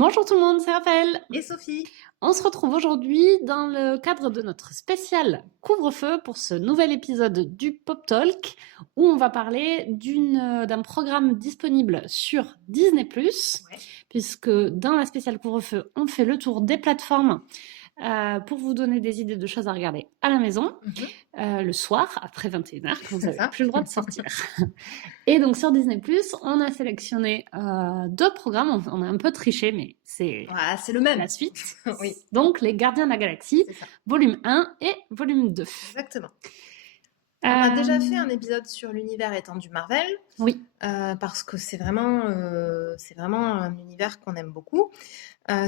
Bonjour tout le monde, c'est Raphaël. Et Sophie. On se retrouve aujourd'hui dans le cadre de notre spécial couvre-feu pour ce nouvel épisode du Pop Talk où on va parler d'un programme disponible sur Disney+, puisque dans la spéciale couvre-feu, on fait le tour des plateformes pour vous donner des idées de choses à regarder à la maison, le soir, après 21h, quand vous n'avez plus le droit de sortir. Et donc sur Disney+, on a sélectionné 2 programmes, on a un peu triché, mais c'est le même. La suite. Oui. Donc les Gardiens de la Galaxie, volume 1 et volume 2. Exactement. On a déjà fait un épisode sur l'univers étendu Marvel. Oui. Parce que c'est vraiment un univers qu'on aime beaucoup.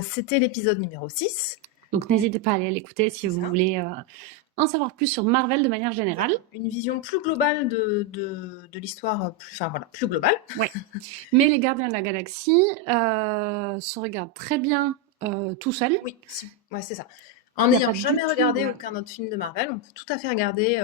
C'était l'épisode numéro 6. Donc n'hésitez pas à aller l'écouter si vous voulez en savoir plus sur Marvel de manière générale. Une vision plus globale de l'histoire, plus globale. Oui. Mais les Gardiens de la Galaxie se regardent très bien tout seul. Oui, c'est ça. En n'ayant jamais regardé aucun autre film de Marvel, on peut tout à fait regarder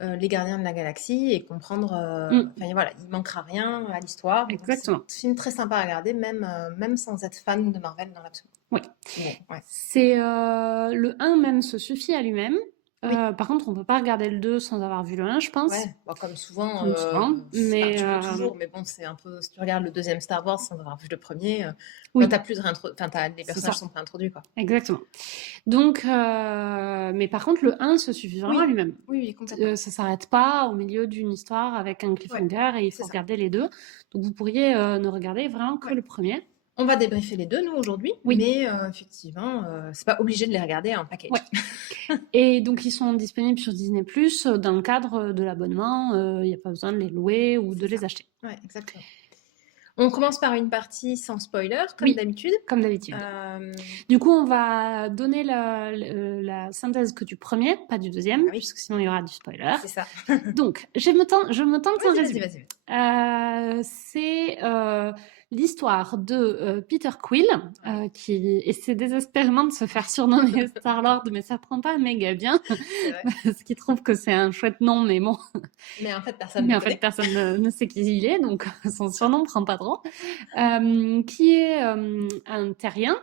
Les Gardiens de la Galaxie et comprendre. Il manquera rien à l'histoire. Exactement. C'est un film très sympa à regarder, même sans être fan de Marvel dans l'absolu. Oui. C'est le 1 même se suffit à lui-même. Par contre, on peut pas regarder le 2 sans avoir vu le 1, je pense. Ouais, comme souvent. Mais toujours, mais bon, c'est un peu. Si tu regardes le deuxième Star Wars sans avoir vu le premier, t'as plus les personnages sont pas introduits, quoi. Exactement. Donc, mais par contre, le 1 se suffit vraiment à lui-même. Oui, complètement. Ça s'arrête pas au milieu d'une histoire avec un cliffhanger et il faut regarder les deux. Donc, vous pourriez ne regarder vraiment que le premier. On va débriefer les deux, nous, aujourd'hui. Mais effectivement, c'est pas obligé de les regarder en package. Et donc, ils sont disponibles sur Disney+, dans le cadre de l'abonnement. Il n'y a pas besoin de les louer ou de les acheter. Oui, exactement. On commence par une partie sans spoiler, comme d'habitude. Comme d'habitude. Du coup, on va donner la synthèse que du premier, pas du deuxième, puisque sinon il y aura du spoiler. C'est ça. Donc, je me tente un résumé. Vas-y. C'est l'histoire de Peter Quill, qui essaie désespérément de se faire surnommer Star-Lord, mais ça prend pas méga bien, parce qu'il trouve que c'est un chouette nom, mais bon. Mais en fait, personne ne sait qui il est, donc son surnom prend pas trop. Qui est un terrien,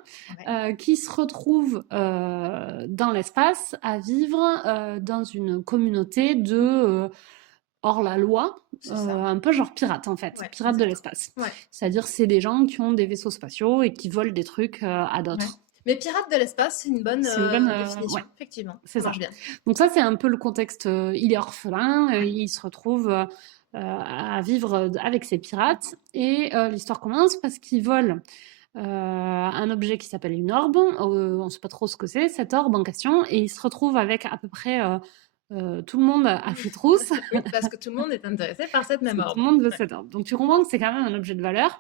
qui se retrouve dans l'espace à vivre dans une communauté de hors la loi, un peu genre pirate en fait, pirate de l'espace. C'est-à-dire c'est des gens qui ont des vaisseaux spatiaux et qui volent des trucs à d'autres. Mais pirate de l'espace, c'est une bonne définition, effectivement. C'est ça. Bien. Donc ça, c'est un peu le contexte. Il est orphelin, il se retrouve à vivre avec ses pirates et l'histoire commence parce qu'il vole un objet qui s'appelle une orbe. On ne sait pas trop ce que c'est, cette orbe en question, et il se retrouve avec à peu près tout le monde à ses trousses. Parce que tout le monde est intéressé par cette même orbe. Tout le monde veut cette orbe. Donc tu comprends que c'est quand même un objet de valeur.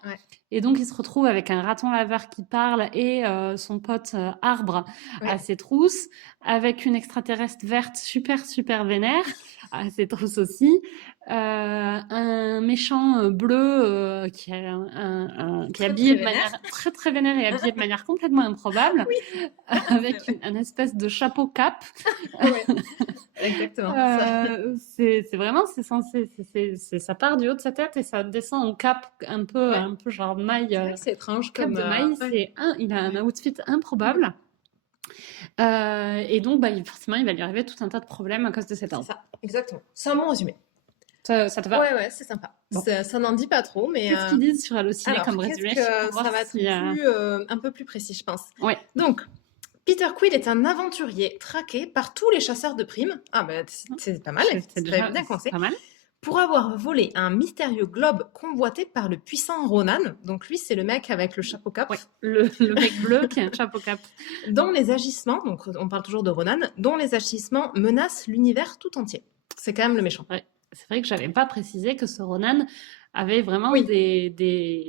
Et donc il se retrouve avec un raton laveur qui parle et son pote arbre à ses trousses, avec une extraterrestre verte super super vénère à ses trousses aussi, un méchant bleu qui est habillé de manière très très vénère et habillé de manière complètement improbable, avec un espèce de chapeau cap. Exactement. C'est vraiment, c'est censé, ça part du haut de sa tête et ça descend en cap un peu genre maille. C'est étrange cap comme de maille. Il a un outfit improbable. Et donc, forcément, il va lui arriver tout un tas de problèmes à cause de cet arbre. C'est ça, exactement. C'est un bon résumé. Ça te va? Ouais, c'est sympa. Bon. Ça n'en dit pas trop, mais... Qu'est-ce qu'ils disent sur Allociné comme résumé? Ça va être un peu plus précis, je pense. Donc, Peter Quill est un aventurier traqué par tous les chasseurs de primes. Ah, c'est pas mal, c'est déjà bien commencé. Pas mal. Pour avoir volé un mystérieux globe convoité par le puissant Ronan. Donc lui, c'est le mec avec le chapeau cap. Le mec bleu qui a un chapeau cap. Dont les agissements, donc on parle toujours de Ronan, dont les agissements menacent l'univers tout entier. C'est quand même le méchant. C'est vrai que j'avais pas précisé que ce Ronan avait vraiment des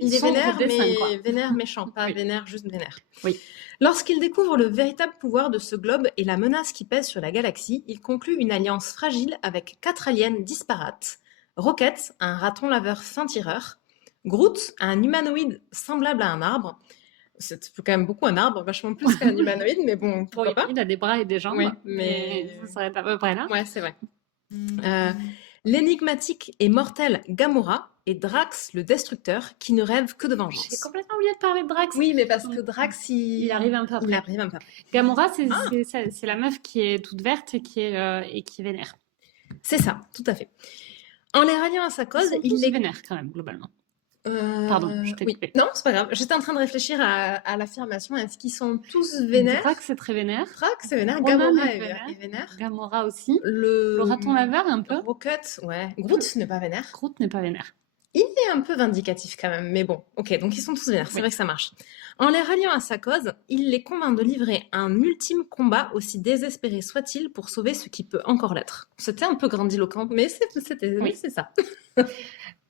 il est vénère, mais vénère méchant, pas vénère, juste vénère. Oui. Lorsqu'il découvre le véritable pouvoir de ce globe et la menace qui pèse sur la galaxie, il conclut une alliance fragile avec 4 aliens disparates. Rocket, un raton laveur fin tireur. Groot, un humanoïde semblable à un arbre. C'est quand même beaucoup un arbre, vachement plus qu'un humanoïde, mais bon, pourquoi pas. Il a des bras et des jambes, mais ça s'arrête à peu près là. Ouais, c'est vrai. l'énigmatique et mortelle Gamora et Drax le Destructeur qui ne rêve que de J'ai vengeance. complètement oublié de parler de Drax. Oui, mais parce que Drax, Il arrive un peu après. il arrive un peu après. Gamora, Ah. c'est la meuf qui est toute verte et qui est vénère. C'est ça, tout à fait. En les ralliant à sa cause, Ils sont tous vénères quand même, globalement. Pardon, je t'ai oui. coupé. Non, c'est pas grave. J'étais en train de réfléchir à l'affirmation. Est-ce qu'ils sont tous vénères? Drax est très vénère. Drax est vénère. Ronan Gamora est est vénère. Gamora aussi. Le raton laveur, un peu. Rocket, ouais. Groot n'est pas vénère. Groot n'est pas vénère. Il est un peu vindicatif quand même, mais bon. Ok, donc ils sont tous vénères. C'est Oui. vrai que ça marche. En les ralliant à sa cause, il les convainc de livrer un ultime combat, aussi désespéré soit-il, pour sauver ce qui peut encore l'être. C'était un peu grandiloquent, mais oui, c'est ça.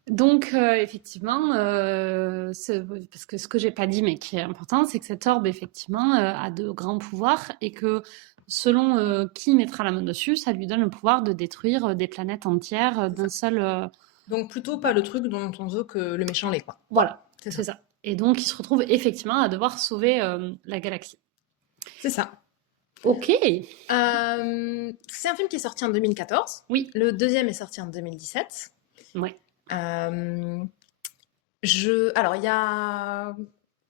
Donc, effectivement, parce que ce que j'ai pas dit, mais qui est important, c'est que cet orbe, effectivement, a de grands pouvoirs et que selon qui mettra la main dessus, ça lui donne le pouvoir de détruire des planètes entières d'un seul. Donc plutôt pas le truc dont on veut que le méchant l'ait, quoi. Voilà, C'est c'est ça. Et donc, il se retrouve effectivement à devoir sauver la galaxie. C'est ça. Ok. C'est un film qui est sorti en 2014. Oui. Le deuxième est sorti en 2017. Ouais. Alors, il y a...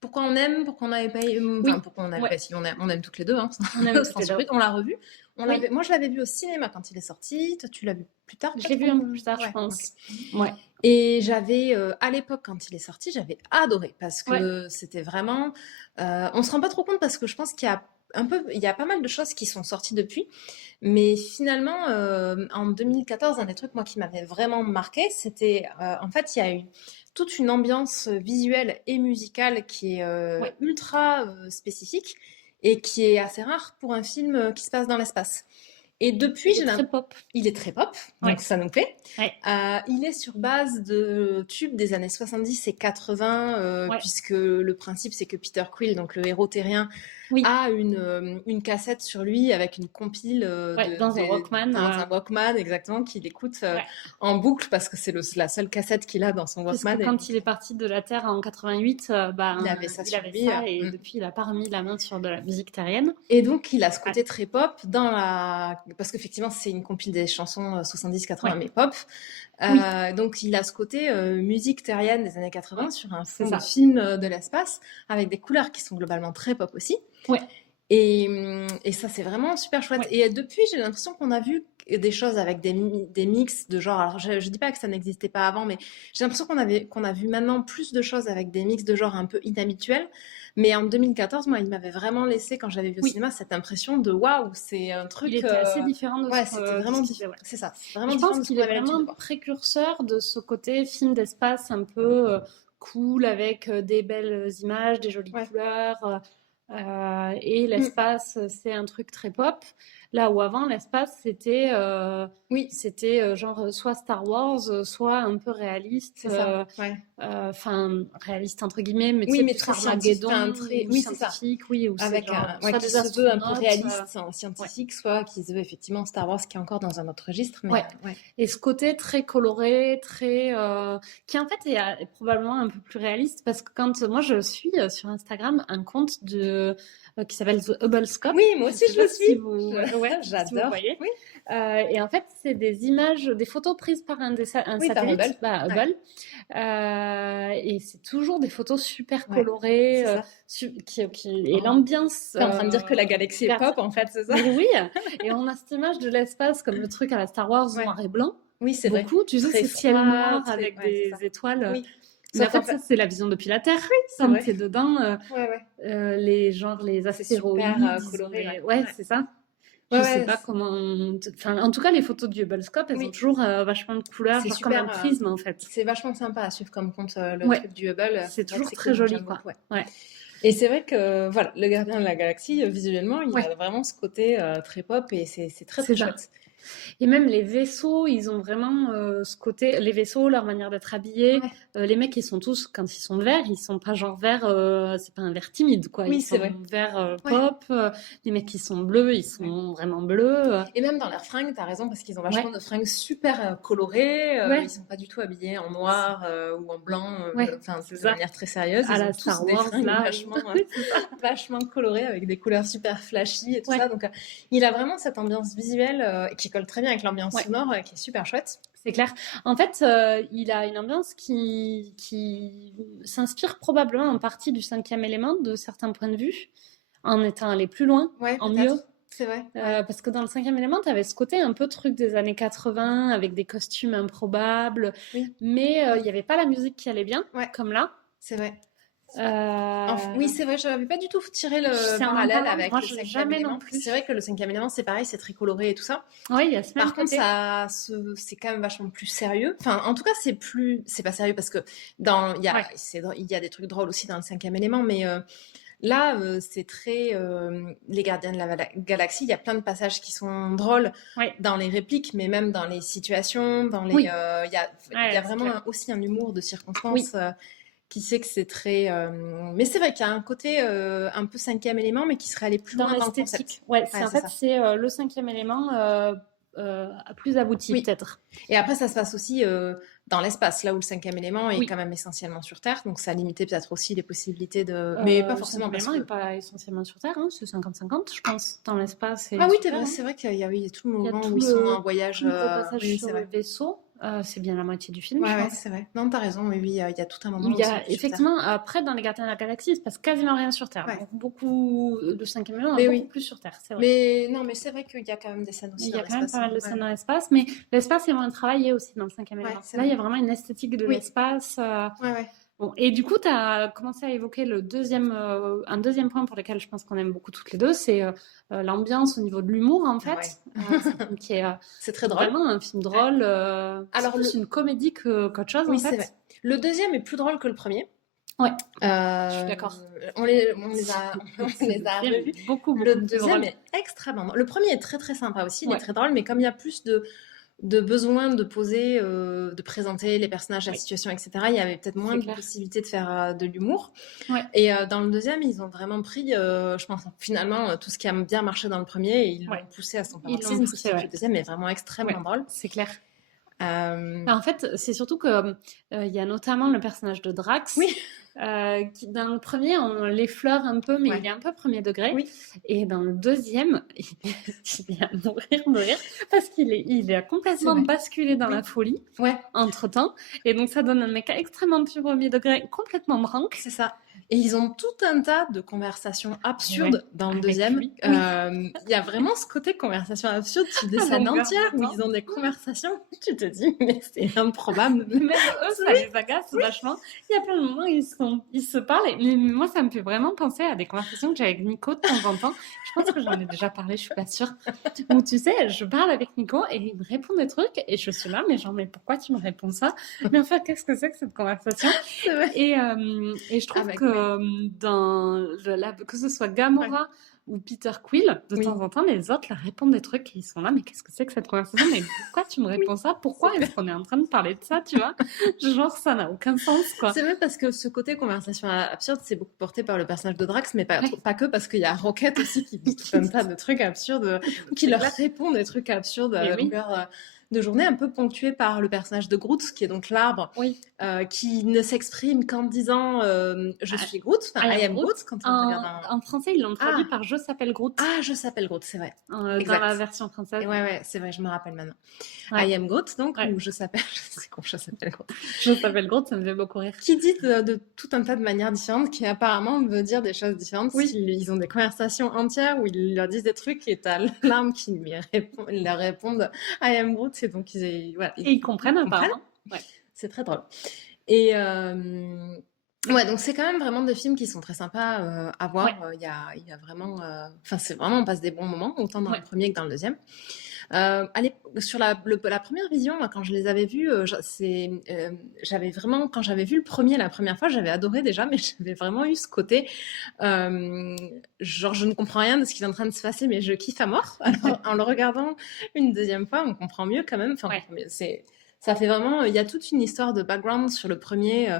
Pourquoi on aime, pourquoi on n'avait pas... Enfin, pourquoi on n'avait pas... Si, on aime toutes les deux. Hein. On aime toutes les deux. On l'a revu. Oui. Moi, je l'avais vu au cinéma quand il est sorti. Toi, tu l'as vu plus tard? Je l'ai vu un peu plus tard, je pense. Okay. Ouais. Et j'avais, à l'époque, quand il est sorti, j'avais adoré parce que c'était vraiment... on se rend pas trop compte parce que je pense qu'il y a pas mal de choses qui sont sorties depuis. Mais finalement, en 2014, un des trucs, moi, qui m'avait vraiment marqué, c'était... en fait, il y a eu toute une ambiance visuelle et musicale qui est ultra spécifique et qui est assez rare pour un film qui se passe dans l'espace. Et depuis, il est très pop. Il est très pop, donc ça nous plaît. Ouais. Il est sur base de tubes des années 70 et 80, puisque le principe, c'est que Peter Quill, donc le héros terrien, a une cassette sur lui avec une compile dans un Walkman. Dans un Walkman, exactement, qu'il écoute en boucle parce que c'est la seule cassette qu'il a dans son Walkman. Parce que quand il est parti de la Terre en 88, il avait ça sur lui. Et depuis, il n'a pas remis la main sur de la musique terrienne. Et donc, il a ce côté très pop parce qu'effectivement, c'est une compile des chansons 70-80, mais pop. Donc, il a ce côté musique terrienne des années 80 sur un fond de film de l'espace avec des couleurs qui sont globalement très pop aussi. Ouais. Et ça, c'est vraiment super chouette. Ouais. Et depuis, j'ai l'impression qu'on a vu des choses avec des mix de genre. Alors, je dis pas que ça n'existait pas avant, mais j'ai l'impression qu'on a vu maintenant plus de choses avec des mix de genre un peu inhabituels. Mais en 2014, moi, il m'avait vraiment laissé, quand j'avais vu au cinéma, cette impression de waouh, c'est un truc. Il était assez différent de c'était vraiment différent. C'est ça. Vraiment je pense qu'il est vraiment précurseur de ce côté film d'espace un peu cool avec des belles images, des jolies couleurs. Et l'espace, c'est un truc très pop. Là où avant, l'espace, c'était genre soit Star Wars, soit un peu réaliste. Enfin, réaliste entre guillemets, mais très Armageddon, très scientifique, avec soit des astronautes un peu réalistes, scientifiques, soit qui se veut effectivement Star Wars qui est encore dans un autre registre. Mais, Et ce côté très coloré, très qui en fait est probablement un peu plus réaliste parce que quand moi je suis sur Instagram un compte qui s'appelle The Hubble Scope. Oui, moi aussi je le suis. Si vous... j'adore. Si vous voyez. Oui. Et en fait, c'est des images, des photos prises par un satellite, Hubble. Et c'est toujours des photos super colorées, et l'ambiance. T'es en train de dire que la galaxie est pop, en fait, c'est ça? Oui. Et on a cette image de l'espace comme le truc à la Star Wars noir et blanc. Oui, c'est vrai. Beaucoup, tu sais, c'est ciel noir avec des étoiles. Oui. Mais en fait, ça, c'est la vision depuis la Terre. Quand t'es dedans, les astéroïdes. Super colorés. C'est ça. Je sais pas comment. En tout cas, les photos du Hubble Scope, elles ont toujours vachement de couleurs, genre comme un prisme en fait. C'est vachement sympa à suivre comme compte le truc du Hubble. C'est toujours très joli, quoi. Et c'est vrai que voilà, le gardien de la galaxie, visuellement, il a vraiment ce côté très pop et c'est très très chouette. Et même les vaisseaux, ils ont vraiment ce côté, les vaisseaux, leur manière d'être habillés. Les mecs, ils sont tous, quand ils sont verts, ils sont pas genre verts, c'est pas un vert timide, quoi. Oui, ils sont verts pop. Les mecs qui sont bleus, ils sont vraiment bleus. Et même dans leurs fringues, t'as raison, parce qu'ils ont vachement de fringues super colorées. Ils sont pas du tout habillés en noir ou en blanc, de manière très sérieuse. À ils la ont Star tous Wars, des fringues là, vachement colorées avec des couleurs super flashy et tout ça. Donc, il a vraiment cette ambiance visuelle qui colle très bien avec l'ambiance sonore, qui est super chouette. C'est clair. En fait, il a une ambiance qui s'inspire probablement en partie du cinquième élément, de certains points de vue, en étant allé plus loin, Ouais, en mieux. peut-être. C'est vrai. Ouais. Parce que dans le cinquième élément, tu avais ce côté un peu truc des années 80, avec des costumes improbables, Oui, mais il n'y avait pas la musique qui allait bien, ouais, comme là. c'est vrai. Euh, Oui, c'est vrai, je n'avais pas du tout tiré le c'est en parallèle parlant, avec moi, le cinquième jamais non élément. plus. C'est vrai que le cinquième élément, c'est pareil, c'est très coloré et tout ça. Oui, il y a ce même Par contre, côté. c'est quand même vachement plus sérieux. Enfin, en tout cas, c'est pas sérieux parce que Ouais. il y a des trucs drôles aussi dans le cinquième élément, mais là, c'est très les Gardiens de la Galaxie. Il y a plein de passages qui sont drôles Ouais. dans les répliques, mais même dans les situations, dans les, Oui. il y a Ouais, c'est vraiment clair. aussi un humour de circonstance. Oui. Qui sait que c'est très. Mais c'est vrai qu'il y a un côté un peu cinquième élément, mais qui serait allé plus Dans loin dans le l'esthétique. concept. Ouais, Ouais, en c'est fait, ça. c'est le cinquième élément plus abouti, Oui. peut-être. Et après, ça se passe aussi dans l'espace, là où le cinquième élément est Oui. quand même essentiellement sur Terre, donc ça a limité peut-être aussi les possibilités de. Mais pas Le forcément cinquième parce élément que. n'est pas essentiellement sur Terre, hein, c'est 50-50, je pense, dans l'espace et Ah oui, sur Terre. c'est vrai qu'il y a, oui, il y a tout le Il y a moment tout où ils sont le, en voyage. tout le gros passage Oui, sur c'est le vrai. vaisseau. C'est bien la moitié du film, Ouais, je ouais, pense. c'est vrai. Non, t'as raison, oui, oui, il y a tout un moment Il où y ils sont a plus sur Terre. effectivement, après, dans les Gardiens de la Galaxie, il se passe quasiment rien sur Terre. Ouais. Beaucoup de cinquième élément, Mais beaucoup oui. plus sur Terre, c'est vrai. Mais non, mais c'est vrai qu'il y a quand même des scènes aussi Il y dans a quand même l'espace. pas mal de Ouais. scènes dans l'espace, mais l'espace est moins travaillé aussi dans le cinquième Ouais, élément. c'est Là, il y vrai. a vraiment une esthétique de Oui. l'espace. Ouais, ouais. Bon, et du coup, tu as commencé à évoquer un deuxième point pour lequel je pense qu'on aime beaucoup toutes les deux, c'est l'ambiance au niveau de l'humour, en Ah fait. ouais. C'est un film qui est C'est très drôle. vraiment un film drôle. C'est Alors, plus une comédie qu'autre chose, oui, en c'est fait. vrai. Le deuxième est plus drôle que le premier. Ouais, je suis Euh, d'accord. on les a, on les a Film revus. beaucoup Le plus deuxième drôle. est extrêmement drôle. Le premier est très très sympa aussi, il est Ouais, très drôle, mais comme il y a plus de besoin de poser, de présenter les personnages, la oui, situation, etc., il y avait peut-être moins c'est de clair. possibilités de faire de l'humour. Ouais, Et dans le deuxième, ils ont vraiment pris, je pense, finalement, tout ce qui a bien marché dans le premier, et ils ouais. l'ont poussé à son Ils l'ont paroxysme, ce qui poussé, fait que ouais. le deuxième est vraiment Ouais, extrêmement drôle. c'est clair. Euh, En fait, c'est surtout que il y a notamment le personnage de Drax, Oui, qui dans le premier, on l'effleure un peu, mais ouais, il est un peu premier degré. oui, Et dans le deuxième, il est à mourir de rire parce il a c'est complètement vrai. basculé dans Oui, la folie ouais, entre-temps. Et donc ça donne un mec extrêmement premier degré, complètement branque. c'est ça. Et ils ont tout un tas de conversations Ouais, absurdes dans le avec deuxième. lui. Oui, Il y a vraiment ce côté conversation absurde. Tu des à scènes longueur entières de où temps. ils ont des conversations. Tu te dis, mais c'est improbable. Même eux, ça Oui, les agace vachement. Il y a plein de moments où ils se parlent. Mais moi, ça me fait vraiment penser à des conversations que j'ai avec Nico de temps en temps. Je pense que j'en ai déjà parlé, je suis pas sûre. Où tu sais, je parle avec Nico et il me répond des trucs et je suis là, mais genre, mais pourquoi tu me réponds ça? Mais enfin, qu'est-ce que c'est que cette conversation? c'est vrai. Et je trouve Avec, que oui. que ce soit Ouais. Gamora ou Peter Quill, de Oui, temps en temps, les autres leur répondent des trucs et ils sont là, mais qu'est-ce que c'est que cette conversation? Mais pourquoi tu me oui, réponds ça? Pourquoi c'est est-ce qu'on est en train de parler de ça, tu vois? Genre, ça n'a aucun sens, quoi. C'est vrai parce que ce côté conversation absurde, c'est beaucoup porté par le personnage de Drax, mais Ouais, pas que, parce qu'il y a Rocket aussi qui dit tout un tas de trucs absurdes, ou qui c'est leur clair. répond des trucs absurdes à Et la oui, longueur de journée, un peu ponctué par le personnage de Groot, qui est donc l'arbre, oui. qui ne s'exprime qu'en disant je Ah, suis Groot, enfin I I am am Groot. Groot, quand on regarde En français, ils l'ont traduit Ah, par Je s'appelle Groot je s'appelle Groot, c'est vrai. dans la Exact. version française. Et ouais, c'est vrai, je me rappelle maintenant. Ouais, I am Groot, donc, ouais. ou je s'appelle, c'est con, je s'appelle Groot. Je s'appelle Groot, ça me fait beaucoup rire. Qui dit de tout un tas de manières différentes, qui apparemment veut dire des choses différentes. Oui, Ils ont des conversations entières où ils leur disent des trucs et t'as l'arme qui ils leur répondent I am Groot, et donc voilà, et ils comprennent apparemment. Ouais. c'est très drôle. Et ouais, donc c'est quand même vraiment des films qui sont très sympas à voir. Ouais, Il y a vraiment, enfin c'est vraiment, on passe des bons moments, autant dans ouais. le premier que dans le deuxième. Sur la première vision, moi, quand je les avais vus, j'avais vraiment, quand j'avais vu le premier la première fois, j'avais adoré déjà, mais j'avais vraiment eu ce côté, genre je ne comprends rien de ce qui est en train de se passer, mais je kiffe à mort. Alors en le regardant une deuxième fois, on comprend mieux quand même. Enfin, Ouais. ça fait vraiment, il y a toute une histoire de background sur le premier.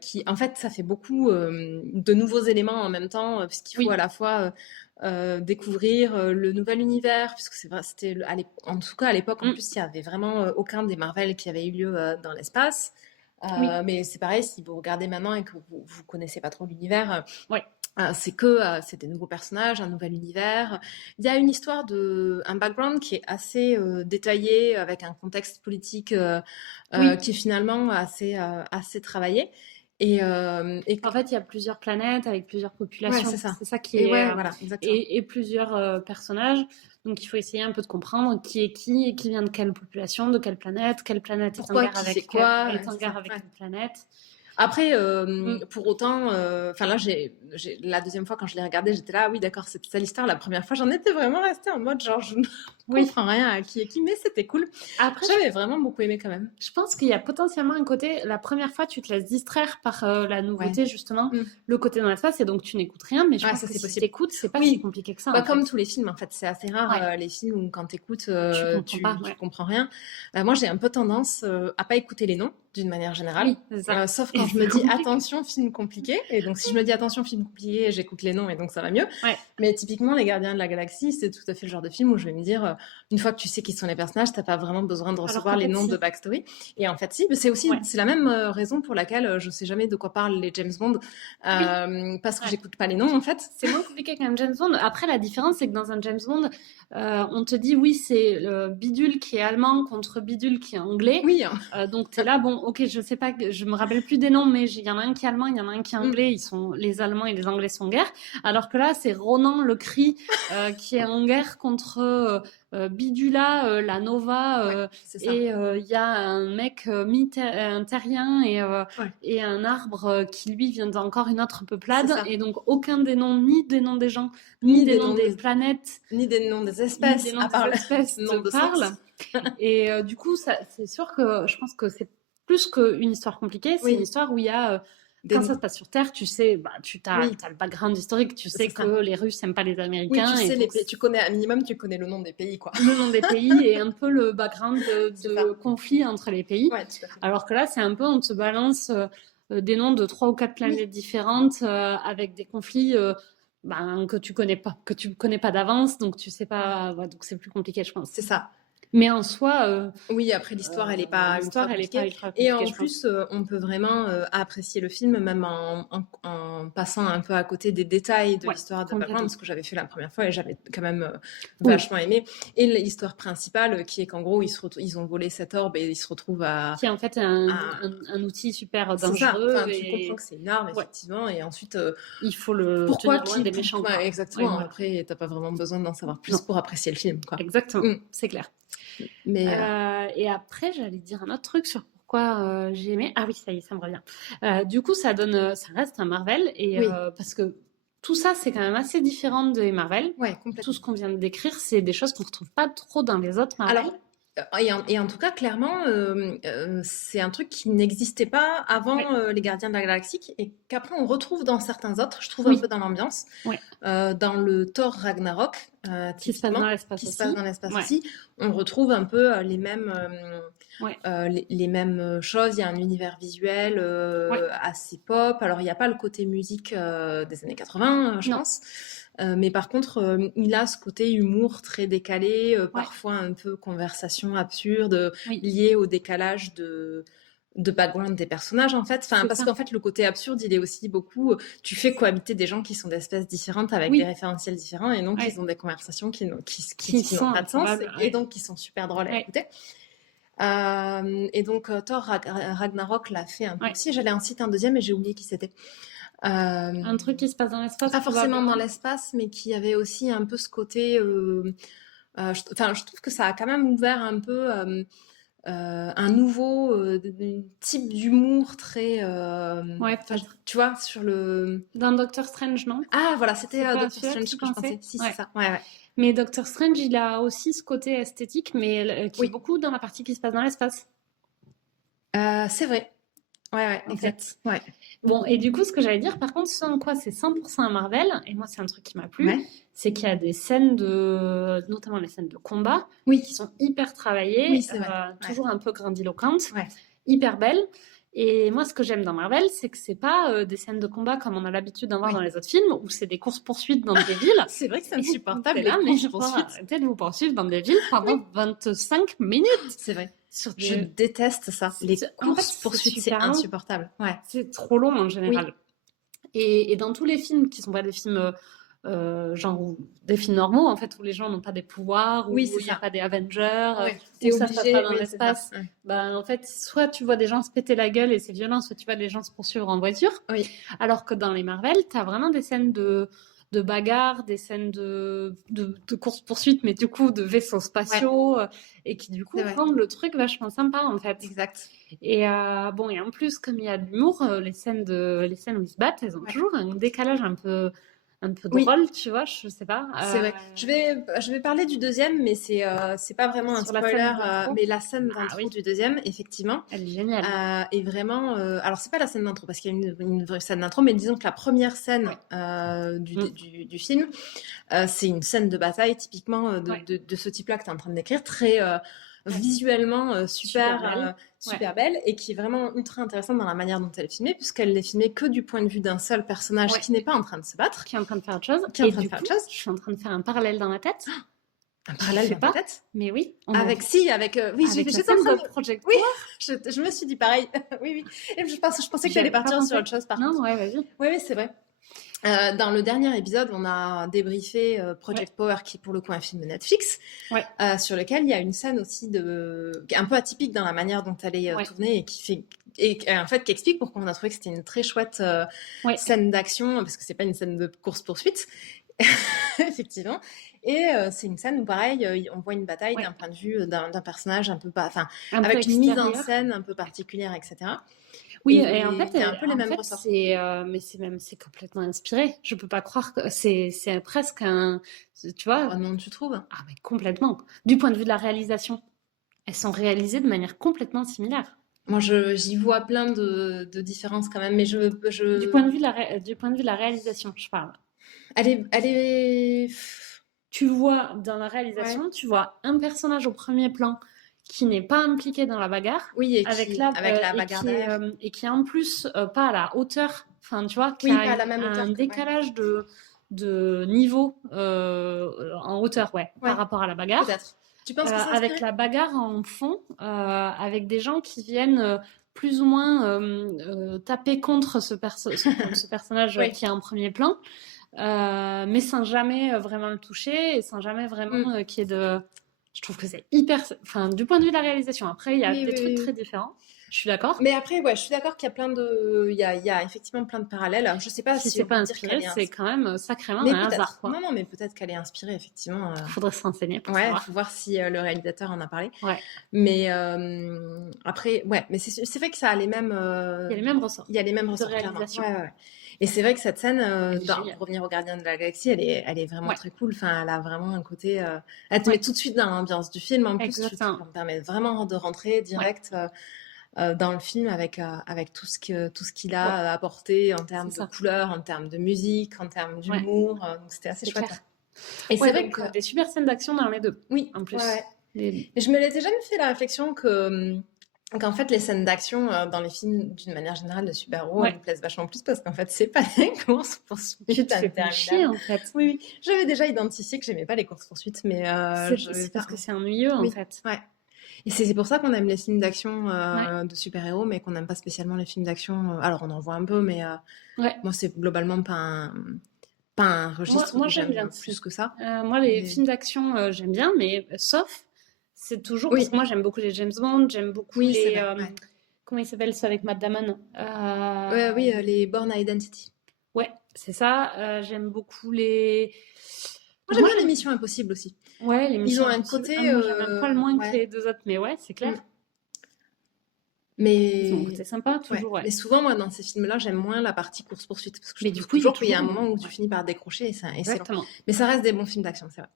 Qui en fait ça fait beaucoup de nouveaux éléments en même temps puisqu'il faut Oui, à la fois découvrir le nouvel univers puisque c'est vrai c'était en tout cas à l'époque en mm, plus il y avait vraiment aucun des Marvel qui avait eu lieu dans l'espace oui, mais c'est pareil si vous regardez maintenant et que vous connaissez pas trop l'univers ouais. C'est des nouveaux personnages, un nouvel univers. Il y a une histoire un background qui est assez détaillé, avec un contexte politique Oui. qui est finalement assez travaillé. Et En fait, il y a plusieurs planètes avec plusieurs ouais, populations. c'est ça. C'est ça qui Et est. ouais, voilà, exactement. Et plusieurs personnages. Donc, il faut essayer un peu de comprendre qui est qui et qui vient de quelle population, de quelle planète est en Pourquoi, guerre qui fait avec, quoi, est en c'est guerre ça. avec Ouais. quelle planète. Après, Mm. pour autant, enfin là, la deuxième fois quand je l'ai regardé, j'étais là, ah oui, d'accord, c'est ça l'histoire. La première fois, j'en étais vraiment restée en mode genre, je ne Oui. comprends rien à qui est qui, mais c'était cool. Après, J'avais vraiment beaucoup aimé quand même. je pense qu'il y a potentiellement un côté, la première fois, tu te laisses distraire par la nouveauté, justement, le côté dans l'espace, et donc tu n'écoutes rien, mais je pense ça, que c'est si possible. t'écoutes, c'est pas Oui. si compliqué que ça, Bah, en comme fait. tous les films, en fait, c'est assez rare les films où quand t'écoutes, Tu comprends pas, tu comprends rien. Moi, j'ai un peu tendance à pas écouter les noms d'une manière générale. Oui, c'est ça. Sauf quand Et je me c'est dis compliqué. attention, film compliqué. Et donc, si je me dis attention, film compliqué, j'écoute les noms et donc ça va mieux. Ouais. Mais typiquement, Les Gardiens de la Galaxie, c'est tout à fait le genre de film où je vais me dire, une fois que tu sais qui sont les personnages, t'as pas vraiment besoin de recevoir les noms de backstory. Et en fait, si, c'est aussi, c'est la même raison pour laquelle je sais jamais de quoi parlent les James Bond, parce que j'écoute pas les noms, en fait. C'est moins compliqué qu'un James Bond. Après, la différence, c'est que dans un James Bond, on te dit, oui, c'est Bidule qui est allemand contre Bidule qui est anglais. Oui. Donc, t'es là, bon, ok, je sais pas, je me rappelle plus des noms, mais il y en a un qui est allemand, il y en a un qui est anglais. Les Allemands et les Anglais sont en guerre. Alors que là, c'est Ronan le Cri qui est en guerre contre Bidula, la Nova, et il y a un mec un terrien et un arbre qui lui vient d'encore une autre peuplade, et donc aucun des noms, ni des noms des gens, ni des noms des planètes, ni des noms des espèces, ni des noms des espèces te parlent. Et du coup, c'est sûr que je pense que c'est plus qu'une histoire compliquée, c'est une histoire où il y a quand ça se passe sur Terre, tu sais, tu as le background historique, tu sais que les Russes n'aiment pas les Américains. Oui, tu sais, tu connais un minimum, tu connais le nom des pays, quoi. Le nom des pays et un peu le background de conflit entre les pays. Ouais, tout à fait. Alors que là, c'est un peu, on te balance des noms de 3 ou 4 planètes différentes avec des conflits que tu connais pas d'avance, donc tu sais pas, donc c'est plus compliqué, je pense. C'est ça. Mais en soi, oui, après l'histoire, elle est pas ultra compliquée. Et en plus, on peut vraiment apprécier le film même en passant un peu à côté des détails de l'histoire de background, ce que j'avais fait la première fois et j'avais quand même vachement aimé. Et l'histoire principale, qui est qu'en gros, ils ont volé cette orbe et ils se retrouvent à... Qui est en fait un outil super dangereux. Enfin, tu comprends que c'est une arme, effectivement, et ensuite... il faut le tenir loin des méchants. Exactement. Ouais, après, t'as pas vraiment besoin d'en savoir plus pour apprécier le film, quoi. Exactement, c'est clair. Mais et après, j'allais dire un autre truc sur pourquoi j'ai aimé. Ah oui, ça y est, ça me revient. Du coup, ça reste un Marvel, et parce que tout ça, c'est quand même assez différent des Marvel. Ouais, complètement. Tout ce qu'on vient de décrire, c'est des choses qu'on retrouve pas trop dans les autres Marvel. Alors, et en tout cas, clairement, c'est un truc qui n'existait pas avant les Gardiens de la Galaxie et qu'après on retrouve dans certains autres, je trouve un peu dans l'ambiance. Dans le Thor Ragnarok, qui se passe dans l'espace aussi, on retrouve un peu les mêmes choses. Il y a un univers visuel assez pop. Alors, il n'y a pas le côté musique des années 80, je pense. Mais par contre, il a ce côté humour très décalé, parfois un peu conversation absurde, liée au décalage de background des personnages, en fait. Enfin, parce qu'en fait, le côté absurde, il est aussi beaucoup... Tu fais cohabiter des gens qui sont d'espèces différentes avec des référentiels différents, et donc ils ont des conversations qui n'ont pas de sens, et donc qui sont super drôles à écouter. Et donc, Thor Ragnarok l'a fait un peu aussi. J'allais en citer un deuxième, et j'ai oublié qui c'était. Un truc qui se passe dans l'espace, pas forcément dans l'espace, mais qui avait aussi un peu ce côté je trouve que ça a quand même ouvert un peu un nouveau type d'humour très tu vois, sur le... Dans Doctor Strange, non? Ah voilà, c'était Doctor Strange que je pensais. Si, c'est ça. Ouais. Mais Doctor Strange, il a aussi ce côté esthétique, mais qui est beaucoup dans la partie qui se passe dans l'espace. C'est vrai. Ouais, exact. Ouais. Bon, et du coup, ce que j'allais dire, par contre, ce en quoi c'est 100% un Marvel, et moi, c'est un truc qui m'a plu, c'est qu'il y a des scènes notamment les scènes de combat, qui sont hyper travaillées, toujours un peu grandiloquentes, hyper belles. Et moi, ce que j'aime dans Marvel, c'est que c'est pas des scènes de combat comme on a l'habitude d'en voir dans les autres films, où c'est des courses-poursuites dans des villes. C'est vrai que c'est insupportable, là, mais je pense arrêtez de vous poursuivre dans des villes pendant 25 minutes. C'est vrai. Je déteste ça. Les courses-poursuites, c'est insupportable. C'est trop long en général. Et dans tous les films qui sont pas des films genre des films normaux en fait où les gens n'ont pas des pouvoirs, où Oui, c'est il n'y a ça. pas des Avengers, Ouais. où T'es ça se passe obligé, pas dans oui, c'est ça. l'espace, Ouais. ben en fait soit tu vois des gens se péter la gueule et c'est violent, soit tu vois des gens se poursuivre en voiture. Oui. Alors que dans les Marvel, t'as vraiment des scènes de bagarre, des scènes de course-poursuite, mais du coup de vaisseaux spatiaux, et qui du coup C'est vrai. rendent le truc vachement sympa en fait. Exact. Et bon, et en plus, comme il y a de l'humour, les scènes où ils se battent, elles ont Ouais. toujours un décalage un peu Oui. drôle, tu vois, je sais pas. C'est vrai. Je vais parler du deuxième, mais c'est pas vraiment un Sur la spoiler, scène d'intro. mais la scène Ah d'intro oui. du deuxième, effectivement, Elle est géniale. est vraiment. Alors c'est pas la scène d'intro parce qu'il y a une vraie scène d'intro, mais disons que la première scène du film, c'est une scène de bataille typiquement de ce type-là que tu es en train de décrire, très visuellement super belle et qui est vraiment ultra intéressante dans la manière dont elle est filmée, puisqu'elle n'est filmée que du point de vue d'un seul personnage qui n'est pas en train de se battre, qui est en train de faire autre chose. Qui est en train de faire autre chose. Je suis en train de faire un parallèle dans ma tête. Un parallèle dans ta tête. Mais oui. Avec avec la scène de Project Power. Oui, je me suis dit pareil. oui. Et je pensais que tu allais partir sur autre chose par contre. Non, ouais, vas-y. Oui, c'est vrai. Dans le dernier épisode, on a débriefé Project Power, qui est pour le coup un film de Netflix, sur lequel il y a une scène aussi un peu atypique dans la manière dont elle est tournée et en fait qui explique pourquoi on a trouvé que c'était une très chouette scène d'action, parce que c'est pas une scène de course-poursuite, effectivement. Et c'est une scène où pareil, on voit une bataille d'un point de vue d'un personnage avec une mise en scène un peu particulière, etc. Oui, et en fait, c'est un peu les mêmes ressorts. Mais c'est complètement inspiré. Je peux pas croire que c'est presque un, tu vois. Oh non, tu trouves? Ah, mais complètement. Du point de vue de la réalisation, elles sont réalisées de manière complètement similaire. Moi, j'y vois plein de différences quand même, mais Du point de vue de la réalisation, je parle. Elle est... Tu vois, dans la réalisation, tu vois un personnage au premier plan qui n'est pas impliqué dans la bagarre. Oui, avec la bagarre et qui est en plus pas à la hauteur, enfin, tu vois, qui pas a à la même hauteur, un décalage de niveau en hauteur, par rapport à la bagarre. Peut-être. Tu penses que ça avec la bagarre en fond, avec des gens qui viennent plus ou moins taper contre ce personnage qui est en premier plan, mais sans jamais vraiment le toucher et sans jamais vraiment qu'il y ait de... Je trouve que c'est hyper... Enfin, du point de vue de la réalisation, après, il y a des trucs très différents. Je suis d'accord. Mais après, je suis d'accord qu'il y a plein de... Il y a effectivement plein de parallèles. Alors, je sais pas si c'est pas inspiré, c'est quand même sacrément un hasard, quoi. Non, mais peut-être qu'elle est inspirée, effectivement. Faudrait se renseigner pour savoir. Faut voir si le réalisateur en a parlé. Ouais. Mais après, mais c'est vrai que ça a les mêmes... Il y a les mêmes ressorts. Il y a les mêmes ressorts, clairement. Ouais. Et c'est vrai que cette scène, pour revenir au Gardien de la Galaxie, elle est vraiment très cool. Enfin, elle a vraiment un côté... elle te met tout de suite dans l'ambiance du film. En plus, ça me permet vraiment de rentrer direct dans le film avec tout ce qu'il a apporté en termes de couleurs, en termes de musique, en termes d'humour. Donc, c'était assez chouette. Clair. Et c'est vrai que des super scènes d'action dans les deux. Oui, en plus. Et je me l'étais jamais fait la réflexion qu'en fait, les scènes d'action dans les films, d'une manière générale, de super-héros, me plaisent vachement plus parce qu'en fait, c'est pas des courses-poursuites. Tu te fais pas chier, en fait. Oui. J'avais déjà identifié que j'aimais pas les courses-poursuites, mais... c'est parce que c'est ennuyeux, en fait. Ouais. Et c'est pour ça qu'on aime les films d'action de super-héros, mais qu'on n'aime pas spécialement les films d'action... alors, on en voit un peu, mais moi, c'est globalement pas un registre moi que j'aime bien plus que ça. Moi, les films d'action, j'aime bien, mais sauf... C'est toujours... Parce que moi, j'aime beaucoup les James Bond, j'aime beaucoup les... Comment ils s'appellent, ceux avec Matt Damon Oui, les Bourne Identity. Ouais, c'est ça. J'aime beaucoup les... Moi, j'aime bien les Missions Impossibles aussi. Ouais, les Missions Impossibles. Ils ont un côté... j'aime un poil moins que les deux autres, mais ouais, c'est clair. Mais... Ils ont un côté sympa, toujours, Mais souvent, moi, dans ces films-là, j'aime moins la partie course-poursuite. Parce que mais je du trouve coup, toujours qu'il y a un moment où tu finis par décrocher. Exactement. Mais ça reste des bons films d'action, c'est vrai.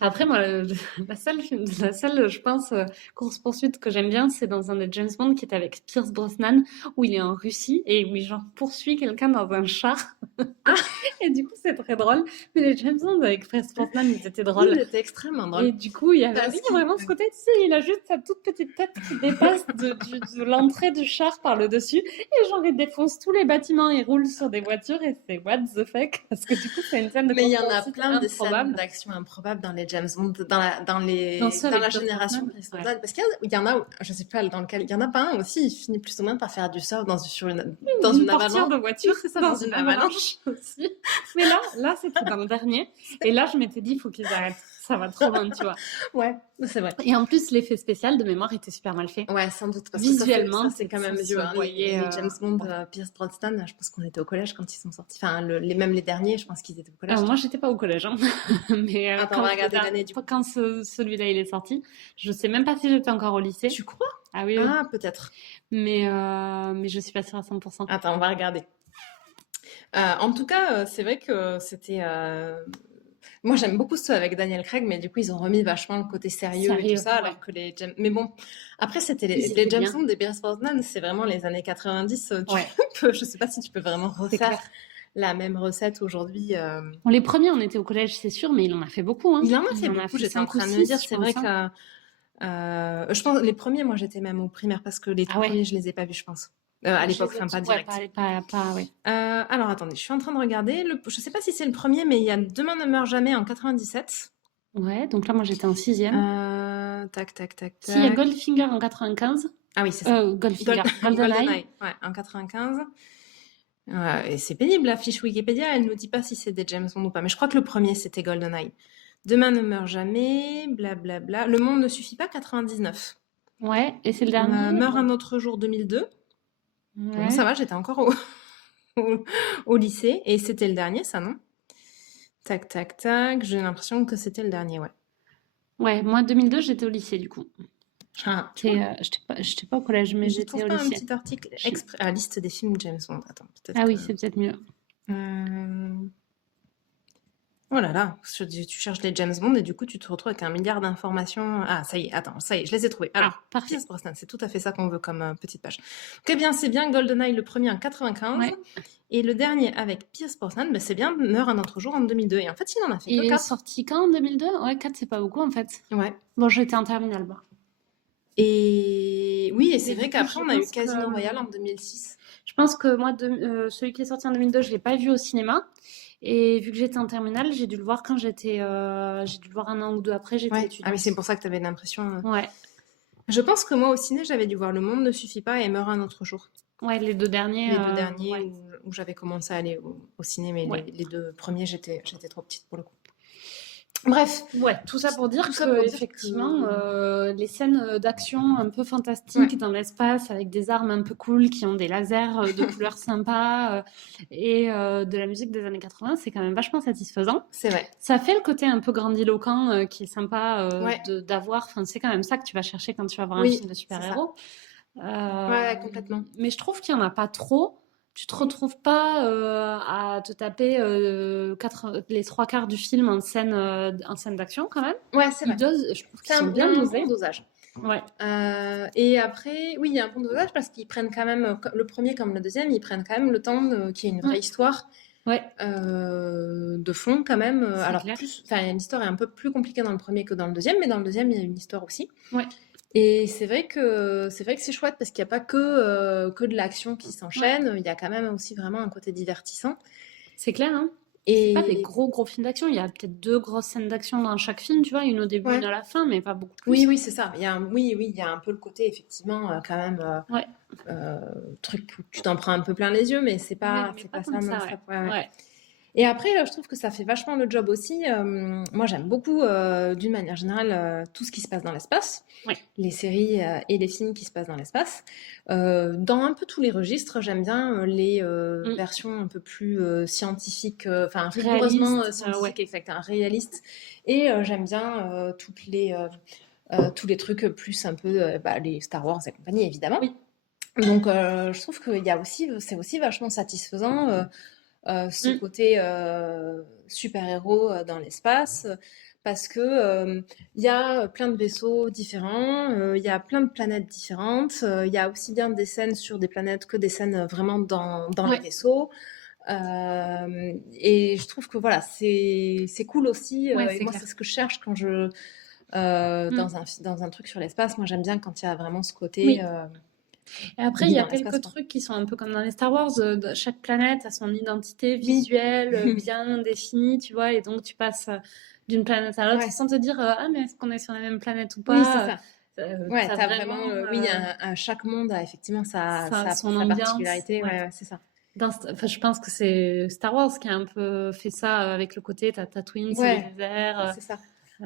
Après, moi, la seule, je pense, course-poursuite que j'aime bien, c'est dans un des James Bond qui est avec Pierce Brosnan, où il est en Russie et où il genre poursuit quelqu'un dans un char. Et du coup, c'est très drôle. Mais les James Bond avec Pierce Brosnan, ils étaient drôles. Ils étaient extrêmement drôles. Et du coup, il y avait vraiment ce côté, tu sais, il a juste sa toute petite tête qui dépasse de l'entrée du char par le dessus. Et genre, il défonce tous les bâtiments, il roule sur des voitures et c'est what the fuck. Parce que du coup, c'est une scène de Mais il y en a plein de scènes d'action improbables dans les James Bond, dans ceux la avec Pierce génération Brosnan, Pierce ouais. Brosnan, parce qu'il y en a, je sais pas dans lequel, il y en a pas un aussi, il finit plus ou moins par faire du surf dans une portière avalanche. de voiture, C'est ça, dans dans une une avalanche. aussi. Mais là, c'était dans le dernier. Et là, je m'étais dit, il faut qu'ils arrêtent. Ça va trop loin, tu vois. Ouais, c'est vrai. Et en plus, l'effet spécial de mémoire était super mal fait. Ouais, sans doute, parce Visuellement, que ça c'est quand même ça vieux. se Hein, voyait, les James Bond, ouais. Pierce Brosnan, je pense qu'on était au collège quand ils sont sortis. Enfin, même les derniers, je pense qu'ils étaient au collège. Moi, j'étais pas au collège, hein. Mais Attends, on va regarder l'année du coup. quand celui-là il est sorti, je sais même pas si j'étais encore au lycée. Tu crois? Ah oui, oui. Ah, peut-être. Mais je suis pas sûre à 100%. Attends, on va regarder. En tout cas, c'est vrai que c'était. Moi, j'aime beaucoup ceux avec Daniel Craig, mais du coup, ils ont remis vachement le côté sérieux et tout ça, ouais. alors que les James. Mais bon, après, c'était Ils les étaient James bien. Bond des Pierce Brosnan, c'est vraiment les années 90. Ouais. Je sais pas si tu peux vraiment refaire clair. la même recette aujourd'hui. Bon, les premiers, on était au collège, c'est sûr, mais il en a fait beaucoup. Hein. Il en a fait beaucoup, j'étais en 5 ou train de me 6, dire, je c'est pense, vrai hein. que je pense les premiers, moi j'étais même au primaire parce que les Ah ouais. premiers je les ai pas vus, je pense. À l'époque, enfin pas direct. Ouais, ouais. Alors attendez, je suis en train de regarder. Je sais pas si c'est le premier, mais il y a Demain ne meurt jamais en 97. Ouais, donc là moi j'étais en 6e. Tac. Si, il y a Goldfinger en 95. Ah oui, c'est ça. GoldenEye. GoldenEye, ouais, en 95. Et c'est pénible, la fiche Wikipédia, elle nous dit pas si c'est des James Bond ou pas. Mais je crois que le premier c'était GoldenEye. Demain ne meurt jamais, blablabla. Le monde ne suffit pas, 99. Ouais, et c'est le dernier. Meurt un autre jour, 2002. Ouais. Bon, ça va, j'étais encore au lycée. Et c'était le dernier, ça, non? Tac. J'ai l'impression que c'était le dernier, ouais. Ouais, moi 2002, j'étais au lycée du coup. Ah, J'étais pas au collège, mais j'étais au pas lycée. un petit article liste des films James Bond. Attends, peut-être. Ah oui, c'est peut-être mieux. Oh là là, tu cherches les James Bond et du coup tu te retrouves avec un milliard d'informations. Ah, ça y est, attends, ça y est, je les ai trouvées. Alors, parfait. Pierce Brosnan, c'est tout à fait ça qu'on veut comme petite page. Ok, bien, c'est bien GoldenEye le premier en 95. Ouais. Et le dernier avec Pierce Brosnan, bah, c'est bien Meurt un autre jour en 2002. Et en fait, il en a fait que 4. Il est sorti quand en 2002? Ouais, 4, c'est pas beaucoup en fait. Ouais. Bon, j'étais en terminale, bah. Et oui, et c'est vrai du coup, qu'après, on a eu pense Casino que- Royale en 2006. Je pense que moi, celui qui est sorti en 2002, je l'ai pas vu au cinéma. Et vu que j'étais en terminale, j'ai dû le voir quand j'étais. J'ai dû le voir un an ou deux après, j'étais Ouais. étudiante. Ah, mais c'est pour ça que tu avais l'impression. Ouais. Je pense que moi, au ciné, j'avais dû voir Le Monde ne suffit pas et Meurt un autre jour. Ouais, les deux derniers. Les deux derniers ouais. où j'avais commencé à aller au ciné, mais Ouais. les deux premiers, j'étais trop petite pour le coup. Bref, Ouais, tout ça pour dire Tout ça pour dire effectivement, les scènes d'action un peu fantastiques dans l'espace avec des armes un peu cool qui ont des lasers de couleurs sympas et de la musique des années 80, c'est quand même vachement satisfaisant. c'est vrai. Ça fait le côté un peu grandiloquent qui est sympa Ouais. d'avoir. Enfin, c'est quand même ça que tu vas chercher quand tu vas voir un Oui, film de c'est super-héros. Ouais, complètement. Mais je trouve qu'il n'y en a pas trop. Tu te retrouves pas à te taper les 3 quarts du film en scène d'action quand même. Ouais, c'est vrai. Je trouve qu'ils C'est sont bien un dosés. bon dosage. Ouais. Et après, oui, il y a un bon dosage parce qu'ils prennent quand même, le premier comme le deuxième, ils prennent quand même le temps qu'il y ait une vraie histoire. Ouais. De fond quand même. Alors clair. l'histoire est un peu plus compliquée dans le premier que dans le deuxième, mais dans le deuxième il y a une histoire aussi. Ouais. Et c'est vrai que c'est chouette parce qu'il n'y a pas que de l'action qui s'enchaîne. Il y a quand même aussi vraiment un côté divertissant. C'est clair, hein. Et C'est pas des gros films d'action. Il y a peut-être 2 grosses scènes d'action dans chaque film, tu vois, une au début, une à la fin, mais pas beaucoup plus. Oui, c'est ça. Il y a il y a un peu le côté effectivement quand même truc où tu t'en prends un peu plein les yeux, mais c'est pas ça non-stop. Ouais. Et après, je trouve que ça fait vachement le job aussi. Moi, j'aime beaucoup, d'une manière générale, tout ce qui se passe dans l'espace. Ouais. Les séries et les films qui se passent dans l'espace. Dans un peu tous les registres, j'aime bien les versions un peu plus scientifiques, enfin rigoureusement scientifiques, exactement, réalistes. Et j'aime bien tous les trucs plus un peu, les Star Wars et compagnie, évidemment. Oui. Donc, je trouve que c'est aussi vachement satisfaisant. Ce côté super-héros dans l'espace parce que il y a plein de vaisseaux différents, il y a plein de planètes différentes, il y a aussi bien des scènes sur des planètes que des scènes vraiment dans les vaisseaux. Et je trouve que voilà, c'est cool aussi. Et moi, c'est ce que je cherche quand je dans un truc sur l'espace. Moi, j'aime bien quand il y a vraiment ce côté. Oui. Et après, il y a quelques trucs qui sont un peu comme dans les Star Wars. Chaque planète a son identité visuelle bien définie, tu vois. Et donc, tu passes d'une planète à l'autre Ouais. sans te dire ah mais est-ce qu'on est sur la même planète ou Oui, c'est pas. ça. Ouais, T'as t'as vraiment, oui, vraiment chaque monde a effectivement sa son ambiance. particularité. Ouais, ouais, c'est ça. Enfin, je pense que c'est Star Wars qui a un peu fait ça avec le côté t'as Tatooine, c'est le Ouais, désert. c'est ça.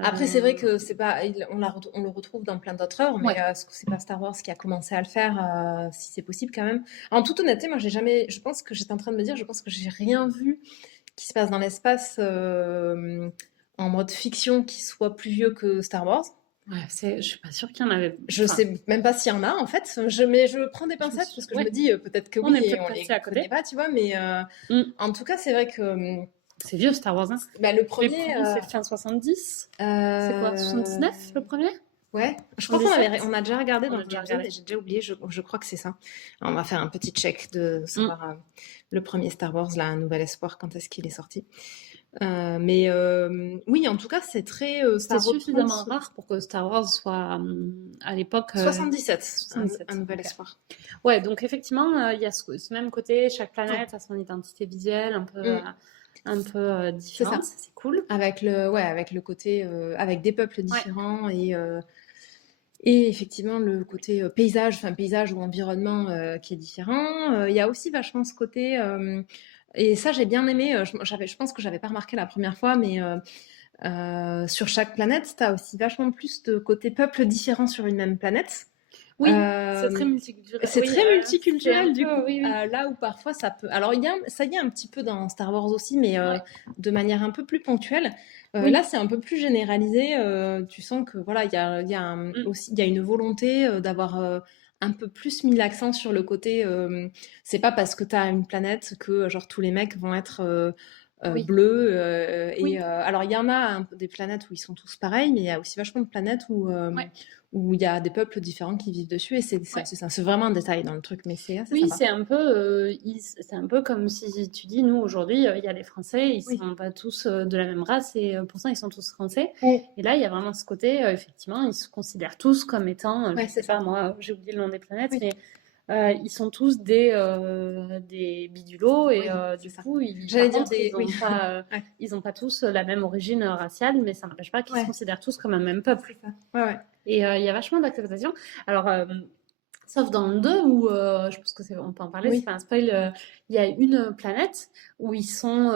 Après, c'est vrai euh, que c'est pas, on le retrouve dans plein d'autres œuvres, mais ouais. c'est pas Star Wars qui a commencé à le faire, si c'est possible quand même. En toute honnêteté, moi, j'ai jamais, je pense que j'étais en train de me dire, je pense que j'ai rien vu qui se passe dans l'espace en mode fiction qui soit plus vieux que Star Wars. Ouais, je suis pas sûre qu'il y en avait. Je Enfin, sais même pas s'il y en a en fait. Mais je prends des pincettes parce que je ouais, me dis peut-être que on oui est et peut-être on passé les à côté. connaît pas, tu vois. Mais Mm. en tout cas, c'est vrai que C'est vieux Star Wars, hein. bah, le Les premier. premiers, c'est fin 70. C'est quoi, 79 le premier? Ouais, je crois 77? on a déjà regardé On dans a le déjà épisode regardé. et j'ai déjà oublié, je crois que c'est ça. Alors, on va faire un petit check de savoir le premier Star Wars, là, Un Nouvel Espoir, quand est-ce qu'il est sorti. Mais oui, en tout cas, c'est très. C'est Ça suffisamment reprend rare pour que Star Wars soit à l'époque. 77, 77, un Nouvel ok. Espoir. Ouais, donc effectivement, il y a ce même côté, chaque Ouais. planète a son identité visuelle un peu C'est ça. différente, c'est cool. Avec le côté, avec des peuples Ouais. différents et effectivement le côté paysage ou environnement qui est différent. Il y a aussi vachement ce côté, et ça j'ai bien aimé, je pense que j'avais pas remarqué la première fois, mais sur chaque planète, tu as aussi vachement plus de côté peuples différents sur une même planète. Oui, c'est très multiculturel. C'est Oui, très multiculturel du peu, coup. oui, oui. Là où parfois ça peut. Alors ça y est un petit peu dans Star Wars aussi, mais de manière un peu plus ponctuelle. Oui. Là, c'est un peu plus généralisé. Tu sens que voilà, il y a aussi il y a une volonté d'avoir un peu plus mis l'accent sur le côté. C'est pas parce que tu as une planète que genre tous les mecs vont être Oui. bleus. Oui. Alors il y en a des planètes où ils sont tous pareils, mais il y a aussi vachement de planètes où il y a des peuples différents qui vivent dessus et c'est vraiment un détail dans le truc, mais c'est assez Oui, sympa. c'est un peu comme si tu dis, nous, aujourd'hui, il y a les Français, ils Oui. sont pas tous de la même race et pourtant, ils sont tous Français. Oui. Et là, il y a vraiment ce côté, effectivement, ils se considèrent tous comme étant, Ouais, je c'est sais pas, ça. moi, j'ai oublié le nom des planètes, Oui. mais ils sont tous des bidulots et Oui, du c'est ça. coup, J'allais par dire contre, des. Oui. ils ont pas tous la même origine raciale, mais ça n'empêche pas qu'ils se Ouais. considèrent tous comme un même peuple. C'est ça. Ouais, ouais. Et il y a vachement d'acceptation. Alors, sauf dans le 2 où, je pense que on peut en parler, Oui. c'est pas un spoil, il y a une planète où ils sont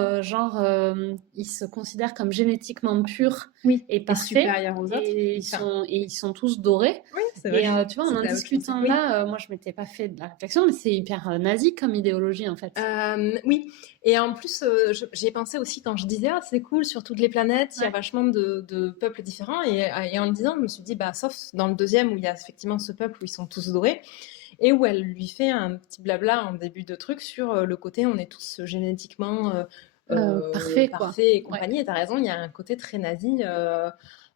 ils se considèrent comme génétiquement purs Oui. et Et parfaits. supérieurs aux autres. Et Enfin, ils sont tous dorés. oui, c'est vrai. Et tu vois, en C'était en la autre discutant chose. Oui. là, moi je m'étais pas fait de la réflexion, mais c'est hyper nazi comme idéologie en fait. Oui, et en plus, j'y ai pensé aussi quand je disais, ah, c'est cool, sur toutes les planètes, il y a Ouais. vachement de peuples différents. Et en le disant, je me suis dit, bah, sauf dans le deuxième où il y a effectivement ce peuple où ils sont tous dorés, et où elle lui fait un petit blabla en début de truc sur le côté, on est tous génétiquement Parfait, quoi. parfaits et compagnie. Et t'as raison, il y a un côté très nazi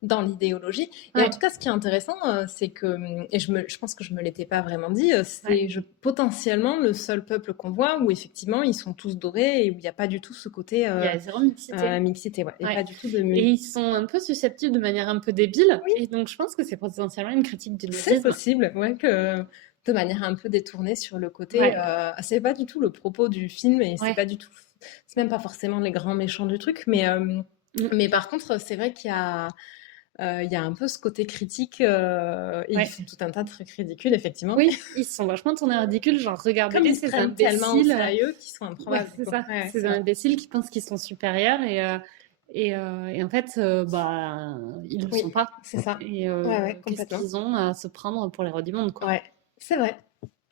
dans l'idéologie. Et Ouais. en tout cas, ce qui est intéressant, c'est que, et je pense que je me l'étais pas vraiment dit, c'est potentiellement le seul peuple qu'on voit où effectivement ils sont tous dorés et où il n'y a pas du tout ce côté Il y a zéro mixité. mixité, ouais. Et Ouais. pas du tout de Et ils sont un peu susceptibles de manière un peu débile. Oui. Et donc je pense que c'est potentiellement une critique du C'est nazisme. possible, ouais, que de manière un peu détournée sur le côté. Ouais. C'est pas du tout le propos du film et Ouais. c'est pas du tout. C'est même pas forcément les grands méchants du truc, mais par contre, c'est vrai qu'il y a. Il y a un peu ce côté critique et Ouais. ils font tout un tas de trucs ridicules, effectivement. Oui, ils se sont vachement tournés ridicules, genre Comme regardez ils se ces prennent tellement au imbéciles. sérieux qu'ils sont improbables. Ouais, c'est quoi. ça. Ouais, Ces c'est vrai. imbéciles qui pensent qu'ils sont supérieurs et en fait, bah, ils le Oui, sont pas. c'est ça. Et Ouais, qu'est-ce complètement. qu'ils ont à se prendre pour les rois du monde, quoi. Ouais, c'est vrai.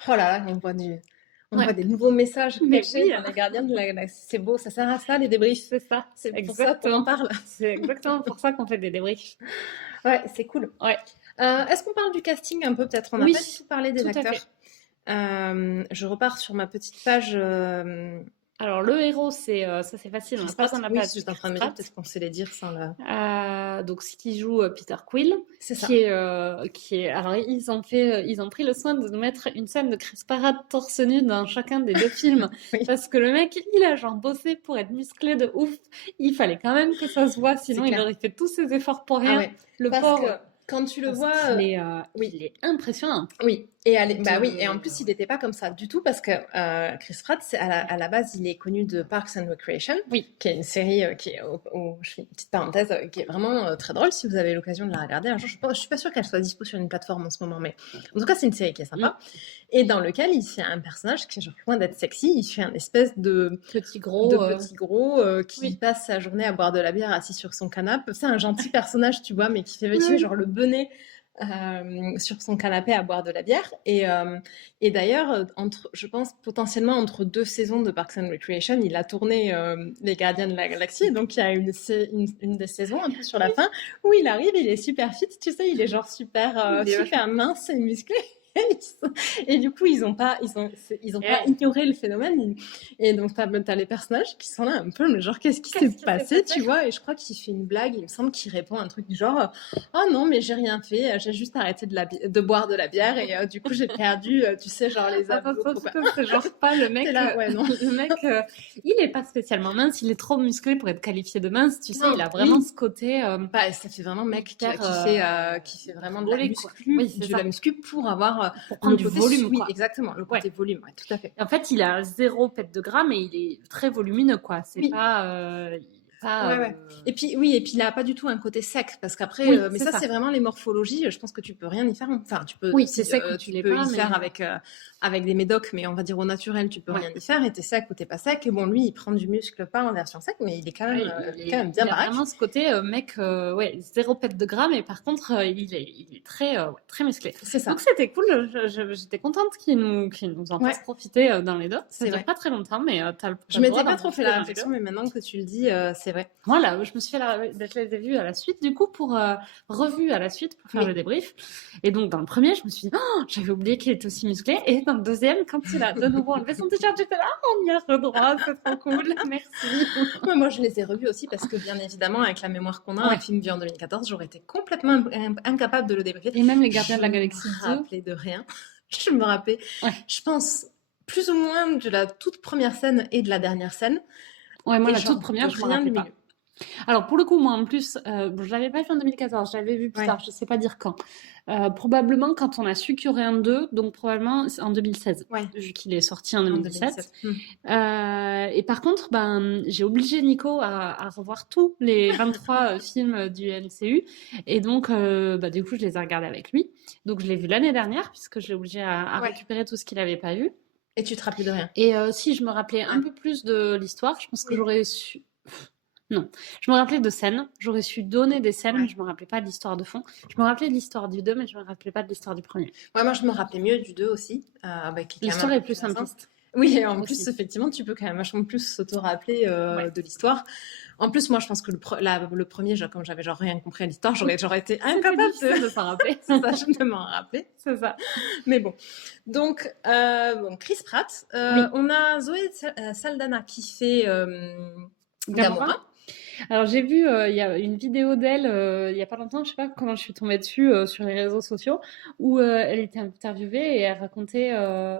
Oh là là, on Ouais. voit des nouveaux messages Mais cachés oui. dans les gardiens de la galaxie. C'est beau, ça sert à ça, les débriefs. C'est ça. C'est pour ça qu'on en parle. C'est exactement pour ça qu'on fait des débriefs. Ouais, c'est cool. Ouais. Est-ce qu'on parle du casting un peu, peut-être? On n'a Oui, pas du tout parlé des tout à acteurs. Je repars sur ma petite page. Alors le héros, ça c'est facile. On Chris n'a pas Pratt. qu'on a Oui, pas je suis en train de me dire, peut-être qu'on sait les dire sans la. donc ce qui joue Peter Quill, C'est ça. qui est. Alors ils ont pris le soin de nous mettre une scène de Chris Pratt torse nu dans chacun des deux films, Oui. parce que le mec, il a genre bossé pour être musclé de ouf. Il fallait quand même que ça se voit, sinon C'est il clair. aurait fait tous ses efforts pour Ah rien. ouais. Le Parce pauvre. que quand tu le Parce vois. qu'il est impressionnant. Oui, Bah oui, et en plus, il n'était pas comme ça du tout parce que Chris Pratt, à la base, il est connu de Parks and Recreation, Oui. qui est une série qui est, je fais une petite parenthèse, qui est vraiment très drôle si vous avez l'occasion de la regarder. Un jour, je suis pas sûre qu'elle soit dispo sur une plateforme en ce moment, mais en tout cas, c'est une série qui est sympa. Et dans lequel il fait un personnage qui est genre loin d'être sexy, il fait un espèce de Petit gros. qui passe sa journée à boire de la bière assis sur son canapé. C'est un gentil personnage, tu vois, mais qui fait genre le benet sur son canapé à boire de la bière. Et d'ailleurs, je pense potentiellement entre 2 saisons de Parks and Recreation, il a tourné Les Gardiens de la Galaxie. Donc il y a une des saisons un peu sur la fin où il arrive, il est super fit, tu sais, il est genre super mince et musclé. Et du coup, ils n'ont pas ignoré le phénomène. Et donc, t'as les personnages qui sont là un peu, mais genre, qu'est-ce qui s'est passé, tu vois? Et je crois qu'il fait une blague, il me semble qu'il répond un truc du genre, oh non, mais j'ai rien fait, j'ai juste arrêté de boire de la bière et du coup, j'ai perdu, tu sais, genre les abdos. C'est genre pas le mec. Là, ouais, non. Le mec, il est pas spécialement mince, il est trop musclé pour être qualifié de mince, tu sais, Non, il a vraiment ce côté. Bah, ça fait vraiment mec qui fait vraiment de la volé, muscu, Oui, c'est de ça. la muscu pour avoir Pour prendre le du côté volume, oui, quoi. exactement, le côté volume, ouais, tout à fait. En fait, il a 0 pète de gras, mais il est très volumineux, quoi. C'est Oui. pas. Ouais. Et puis il a pas du tout un côté sec parce qu'après mais ça c'est vraiment les morphologies, je pense que tu peux rien y faire, enfin tu peux c'est sec ou tu peux y faire avec des médocs, mais on va dire au naturel tu peux rien y faire et t'es sec ou t'es pas sec. Et bon, lui il prend du muscle pas en version sec, mais il est quand même bien baraque. Il a vraiment ce côté mec 0 pète de gras, mais par contre il est très musclé. C'est ça. Donc c'était cool, j'étais contente qu'il nous en fasse profiter dans les deux. Ça dure pas très longtemps, mais je m'étais pas trop fait la réflexion, mais maintenant que tu le dis, c'est vrai. Voilà, je me suis fait je les ai vus à la suite, du coup, revus à la suite pour faire le débrief. Et donc, dans le premier, je me suis dit, j'avais oublié qu'il était aussi musclé. Et dans le deuxième, quand il a de nouveau enlevé son t-shirt, j'étais là, on y a redroit, c'est trop cool, merci. Moi, je les ai revus aussi parce que, bien évidemment, avec la mémoire qu'on a, un film vu en 2014, j'aurais été complètement incapable de le débriefer. Et même Les Gardiens de la Galaxie 2. Je me rappelais de rien. Je me rappelais, je pense, plus ou moins de la toute première scène et de la dernière scène. Ouais, moi, la toute première, je me rappelle pas. Alors, pour le coup, moi, en plus, je l'avais pas fait en 2014, je l'avais vu plus tard, je sais pas dire quand. Probablement quand on a su qu'il y aurait un 2, donc probablement en 2016, vu qu'il est sorti en 2017. Et par contre, j'ai obligé Nico à revoir tous les 23 films du MCU. Et donc, du coup, je les ai regardés avec lui. Donc, je l'ai vu l'année dernière, puisque je l'ai obligé à récupérer tout ce qu'il avait pas vu. Et tu te rappelais de rien? Et si je me rappelais un peu plus de l'histoire, je pense que j'aurais su... Non, je me rappelais de scènes, j'aurais su donner des scènes, mais je me rappelais pas de l'histoire de fond. Je me rappelais de l'histoire du 2, mais je me rappelais pas de l'histoire du premier. Ouais, moi je me rappelais mieux du 2 aussi. L'histoire est plus simpliste. Oui, et en plus, effectivement, tu peux quand même vachement plus te rappeler de l'histoire. En plus, moi, je pense que le premier, comme j'avais genre rien compris à l'histoire, j'aurais été incapable de s'en rappeler. C'est ça, je ne m'en rappelais. C'est ça. Mais bon. Donc, Chris Pratt. On a Zoé Saldana qui fait Gamora. Alors j'ai vu, il y a une vidéo d'elle il y a pas longtemps, je sais pas comment je suis tombée dessus sur les réseaux sociaux, où elle était interviewée et elle racontait,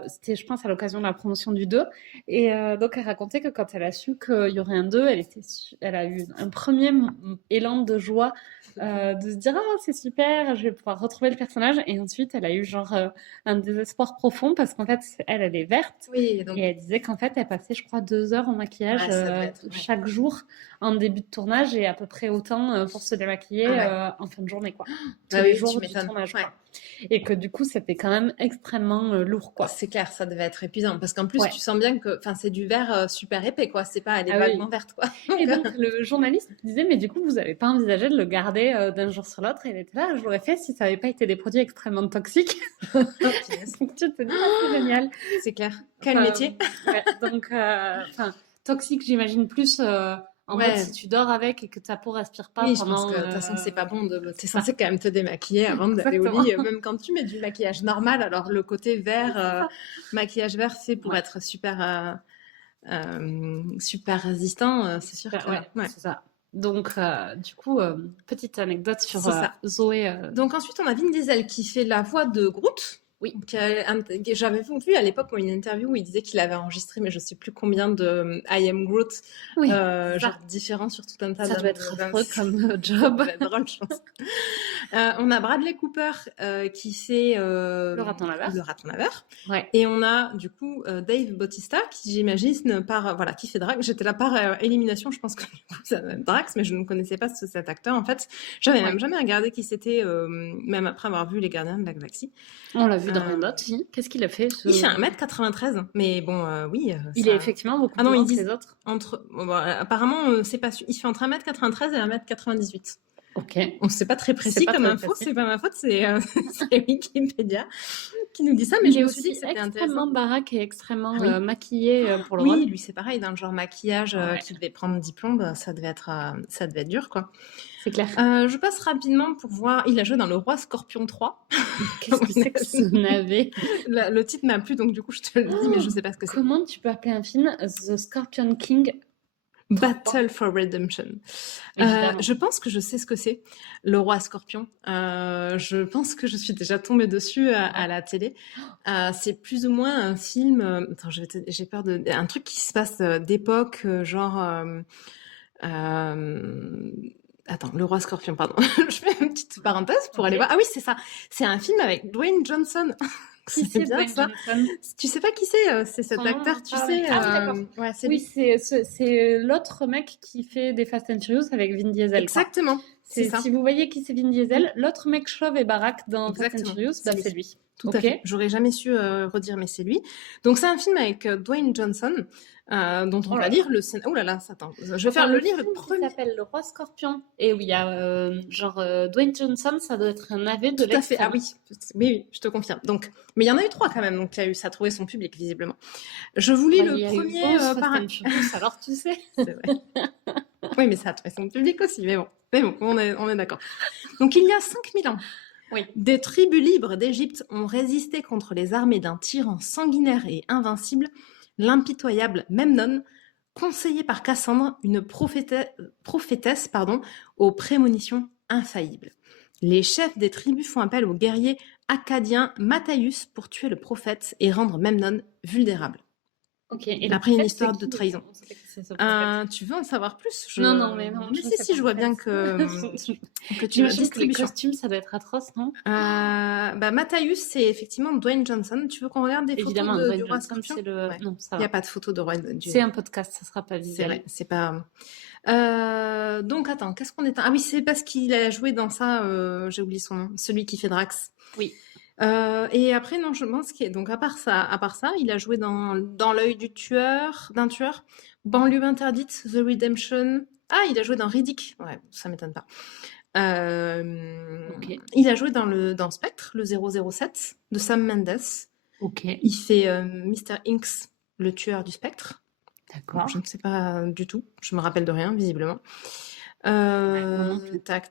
c'était je pense à l'occasion de la promotion du 2, et donc elle racontait que quand elle a su qu'il y aurait un 2, elle a eu un premier élan de joie, de se dire c'est super, je vais pouvoir retrouver le personnage, et ensuite elle a eu genre un désespoir profond parce qu'en fait elle est verte, et elle disait qu'en fait elle passait je crois 2 heures en maquillage chaque jour en début de tournage et à peu près autant pour se démaquiller en fin de journée, quoi. Tous les jours du tournage, quoi. Et que du coup c'était quand même extrêmement lourd, quoi. C'est clair, ça devait être épuisant parce qu'en plus tu sens bien que c'est du vert super épais, quoi. C'est pas vaguement verte, quoi. Et donc le journaliste disait mais du coup vous avez pas envisagé de le garder d'un jour sur l'autre, et il était là, je l'aurais fait si ça avait pas été des produits extrêmement toxiques. Donc tu te dis c'est génial. C'est clair. Quel métier. Donc toxique, j'imagine plus en fait, si tu dors avec et que ta peau respire pas pendant... je pense que de toute façon, c'est pas bon. T'es censé quand même te démaquiller avant d'aller au lit, même quand tu mets du maquillage normal. Alors, le côté vert, maquillage vert, c'est pour être super résistant, c'est sûr que... c'est ça. Donc, du coup, petite anecdote sur Zoé. Donc, ensuite, on a Vin Diesel qui fait la voix de Groot. Oui. J'avais vu à l'époque une interview où il disait qu'il avait enregistré, mais je sais plus combien de I Am Groot, Oui, genre différents sur tout un tas ça doit être affreux comme job. Ça doit être drôle, je pense. On a Bradley Cooper qui fait Le raton laveur. Ouais. Et on a du coup Dave Bautista qui, j'imagine, qui fait Drax. J'étais là par élimination, je pense que ça doit être Drax, mais je ne connaissais pas cet acteur en fait. J'avais même jamais regardé qui c'était, même après avoir vu Les Gardiens de la Galaxie. On l'a vu dans rien d'autre, si. Qu'est-ce qu'il a fait Il fait 1m93, mais bon, oui. Il est effectivement beaucoup plus grand que les autres. Apparemment, c'est pas il fait entre 1m93 et 1m98. Ok. On sait pas très précis comme info, c'est pas ma faute, c'est Wikipédia qui nous dit ça, mais il je est me suis dit aussi que c'était extrêmement baraque et extrêmement Oui. maquillé pour le rôle. Oui, lui c'est pareil, dans le genre maquillage qui devait prendre 10 plombes, ça devait être dur, quoi. C'est clair. Je passe rapidement pour voir. Il a joué dans Le Roi Scorpion 3. Qu'est-ce que c'est que ce navet? Le titre m'a plu, donc du coup je te le dis, mais je sais pas ce que c'est. Comment tu peux appeler un film The Scorpion King Battle for Redemption. Je pense que je sais ce que c'est, Le Roi Scorpion. Je pense que je suis déjà tombée dessus à la télé. C'est plus ou moins un film. Attends, j'ai peur de. Un truc qui se passe d'époque, genre. Attends, Le Roi Scorpion, pardon. Je fais une petite parenthèse pour aller voir. Ah oui, c'est ça. C'est un film avec Dwayne Johnson. Qui c'est Dwayne Johnson? Tu sais pas qui c'est? C'est cet acteur, tu sais. Ouais, oui, c'est l'autre mec qui fait des Fast and Furious avec Vin Diesel. Exactement. C'est ça. Si vous voyez qui c'est Vin Diesel, l'autre mec chauve et baraque dans Fast and Furious, c'est lui. Tout à fait. J'aurais jamais su redire, mais c'est lui. Donc c'est un film avec Dwayne Johnson, dont on va lire le scénario. Oh là là, attends, je vais faire le livre premier. Il s'appelle Le Roi Scorpion. Et oui, il y a Dwayne Johnson, ça doit être un navet de l'extrême. Tout à fait. Ah oui, je te confirme. Donc, mais il y en a eu 3 quand même, donc ça a trouvé son public visiblement. Je vous lis le premier alors tu sais. C'est vrai. Oui, mais ça a trouvé son public aussi, mais bon, on est d'accord. Donc il y a 5000 ans. Oui. Des tribus libres d'Égypte ont résisté contre les armées d'un tyran sanguinaire et invincible, l'impitoyable Memnon, conseillé par Cassandre, une prophétesse aux prémonitions infaillibles. Les chefs des tribus font appel au guerrier acadien Matthaius pour tuer le prophète et rendre Memnon vulnérable. Ok. Et après, il y a une histoire de trahison. Tu veux en savoir plus? Non. Mais si, je vois bien que tu imagines que les costumes, ça doit être atroce, non? Matthaius, c'est effectivement Dwayne Johnson. Tu veux qu'on regarde des photos du Roi Scorpion? Non, ça va. Il n'y a pas de photos de Roi. C'est un podcast, ça sera pas visible. C'est vrai, c'est pas. Donc attends, qu'est-ce qu'on est? Ah oui, c'est parce qu'il a joué dans ça. J'ai oublié son nom. Celui qui fait Drax. Oui. Et après, non, je pense qu'il donc à part ça, il a joué dans L'œil d'un tueur, Banlieue interdite, The Redemption. Ah, il a joué dans Riddick. Ouais, ça m'étonne pas. Il a joué dans Spectre, le 007 de Sam Mendes. Ok. Il fait Mr. Inks, le tueur du Spectre. D'accord. Donc, je ne sais pas du tout. Je me rappelle de rien, visiblement. Tac.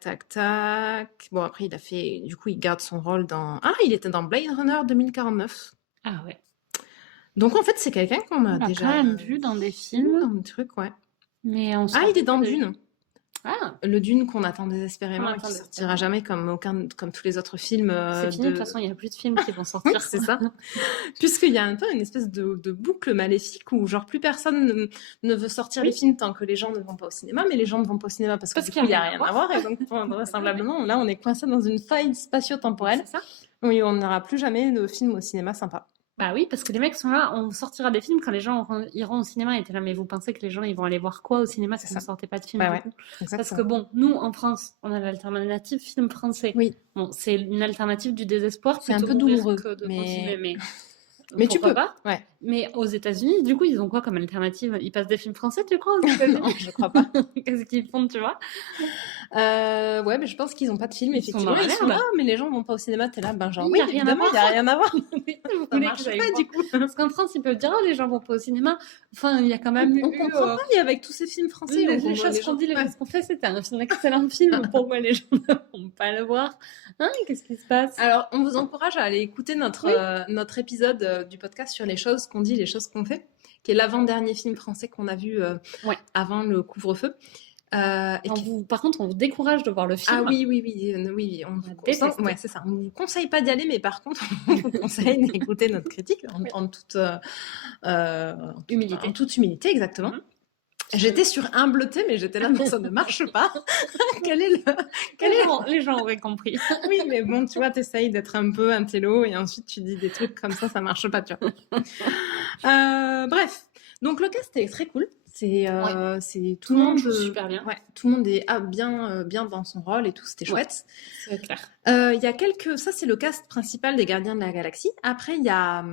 Bon, après, il garde son rôle dans. Ah, il était dans Blade Runner 2049. Ah ouais. Donc, en fait, c'est quelqu'un qu'on a déjà quand même vu dans des films. Dans des trucs, ouais. Mais il est dans Dune. Ah. Le Dune qu'on attend désespérément et qui sortira jamais comme tous les autres films. C'est fini, de toute façon, il n'y a plus de films qui vont sortir. C'est ça. Puisqu'il y a un peu une espèce de boucle maléfique où genre plus personne ne veut sortir les films tant que les gens ne vont pas au cinéma, mais les gens ne vont pas au cinéma parce qu'il n'y a rien à voir. Et donc, vraisemblablement, là, on est coincé dans une faille spatio-temporelle. C'est ça. Oui, on n'aura plus jamais de film au cinéma sympa. Bah oui, parce que les mecs sont là, on sortira des films quand les gens iront au cinéma. Et t'es là, mais vous pensez que les gens ils vont aller voir quoi au cinéma si vous ne sortez pas de film Parce que bon, nous en France, on a l'alternative film français. Oui. Bon, c'est une alternative du désespoir. C'est un peu douloureux, mais tu peux pas. Ouais. Mais aux États-Unis, du coup, ils ont quoi comme alternative? Ils passent des films français, tu crois? Non, je crois pas. Qu'est-ce qu'ils font, tu vois? Ouais, mais je pense qu'ils ont pas de film. Effectivement, ils sont là, mais les gens vont pas au cinéma. T'es là, genre, il y a rien à voir. Ça marche pas, du coup. Parce qu'en France, ils peuvent dire, oh, les gens vont pas au cinéma. Enfin, il y a quand même on comprend pas, avec tous ces films français. Les choses qu'on dit, les choses qu'on fait, c'était un excellent film. Pourquoi les gens ne vont pas le voir? Hein, qu'est-ce qui se passe? Alors, on vous encourage à aller écouter notre épisode du podcast sur les choses qu'on dit, les choses qu'on fait, qui est l'avant-dernier film français qu'on a vu avant le couvre-feu. Par contre, on vous décourage de voir le film. Ah oui, on vous conseille, ouais, c'est ça. On vous conseille pas d'y aller, mais par contre, on vous conseille d'écouter notre critique en toute Humilité. En toute humilité, exactement. J'étais sur humbleté, mais j'étais là, mais ça ne marche pas. Les gens auraient compris. Oui, mais bon, tu vois, t'essayes d'être un peu un télo et ensuite tu dis des trucs comme ça marche pas, tu vois. Bref, donc le cast est très cool. C'est tout le monde joue super bien. Ouais, tout le monde est bien dans son rôle et tout, c'était chouette. C'est clair. Il y a ça c'est le cast principal des Gardiens de la Galaxie. Après, il y a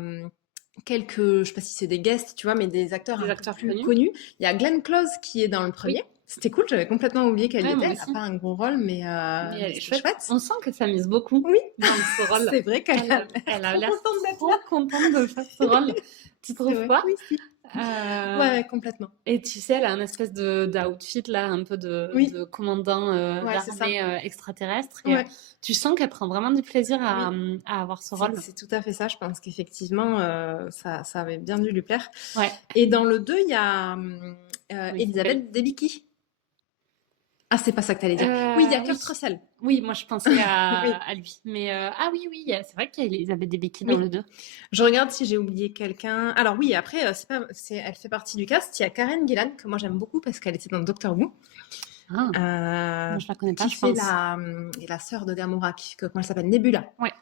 quelques, je sais pas si c'est des guests, tu vois, mais des acteurs plus connus. Il y a Glenn Close qui est dans le premier. Oui. C'était cool, j'avais complètement oublié qu'elle y était. Elle n'a pas un gros rôle, mais elle est chouette. On sent que ça mise beaucoup dans ce rôle. C'est vrai qu'elle a l'air trop contente de faire ce rôle. Tu trouves pas? Oui, si. Ouais, complètement. Et tu sais, elle a un espèce d'outfit là, un peu de commandant d'armée extraterrestre. Et tu sens qu'elle prend vraiment du plaisir à avoir ce rôle. C'est tout à fait ça. Je pense qu'effectivement, ça avait bien dû lui plaire. Ouais. Et dans le 2, il y a Elisabeth Debicki. Ah, c'est pas ça que t'allais dire. Oui, il y a Kurt Russell. Oui, moi je pensais à lui. Mais oui, c'est vrai qu'il y a Elisabeth Debicki dans le 2. Je regarde si j'ai oublié quelqu'un. Alors oui, après, elle fait partie du cast. Il y a Karen Gillan, que moi j'aime beaucoup parce qu'elle était dans Doctor Who. Moi, je la connais pas, je pense. Qui fait la sœur de Gamora, comment elle s'appelle, Nebula. Ouais.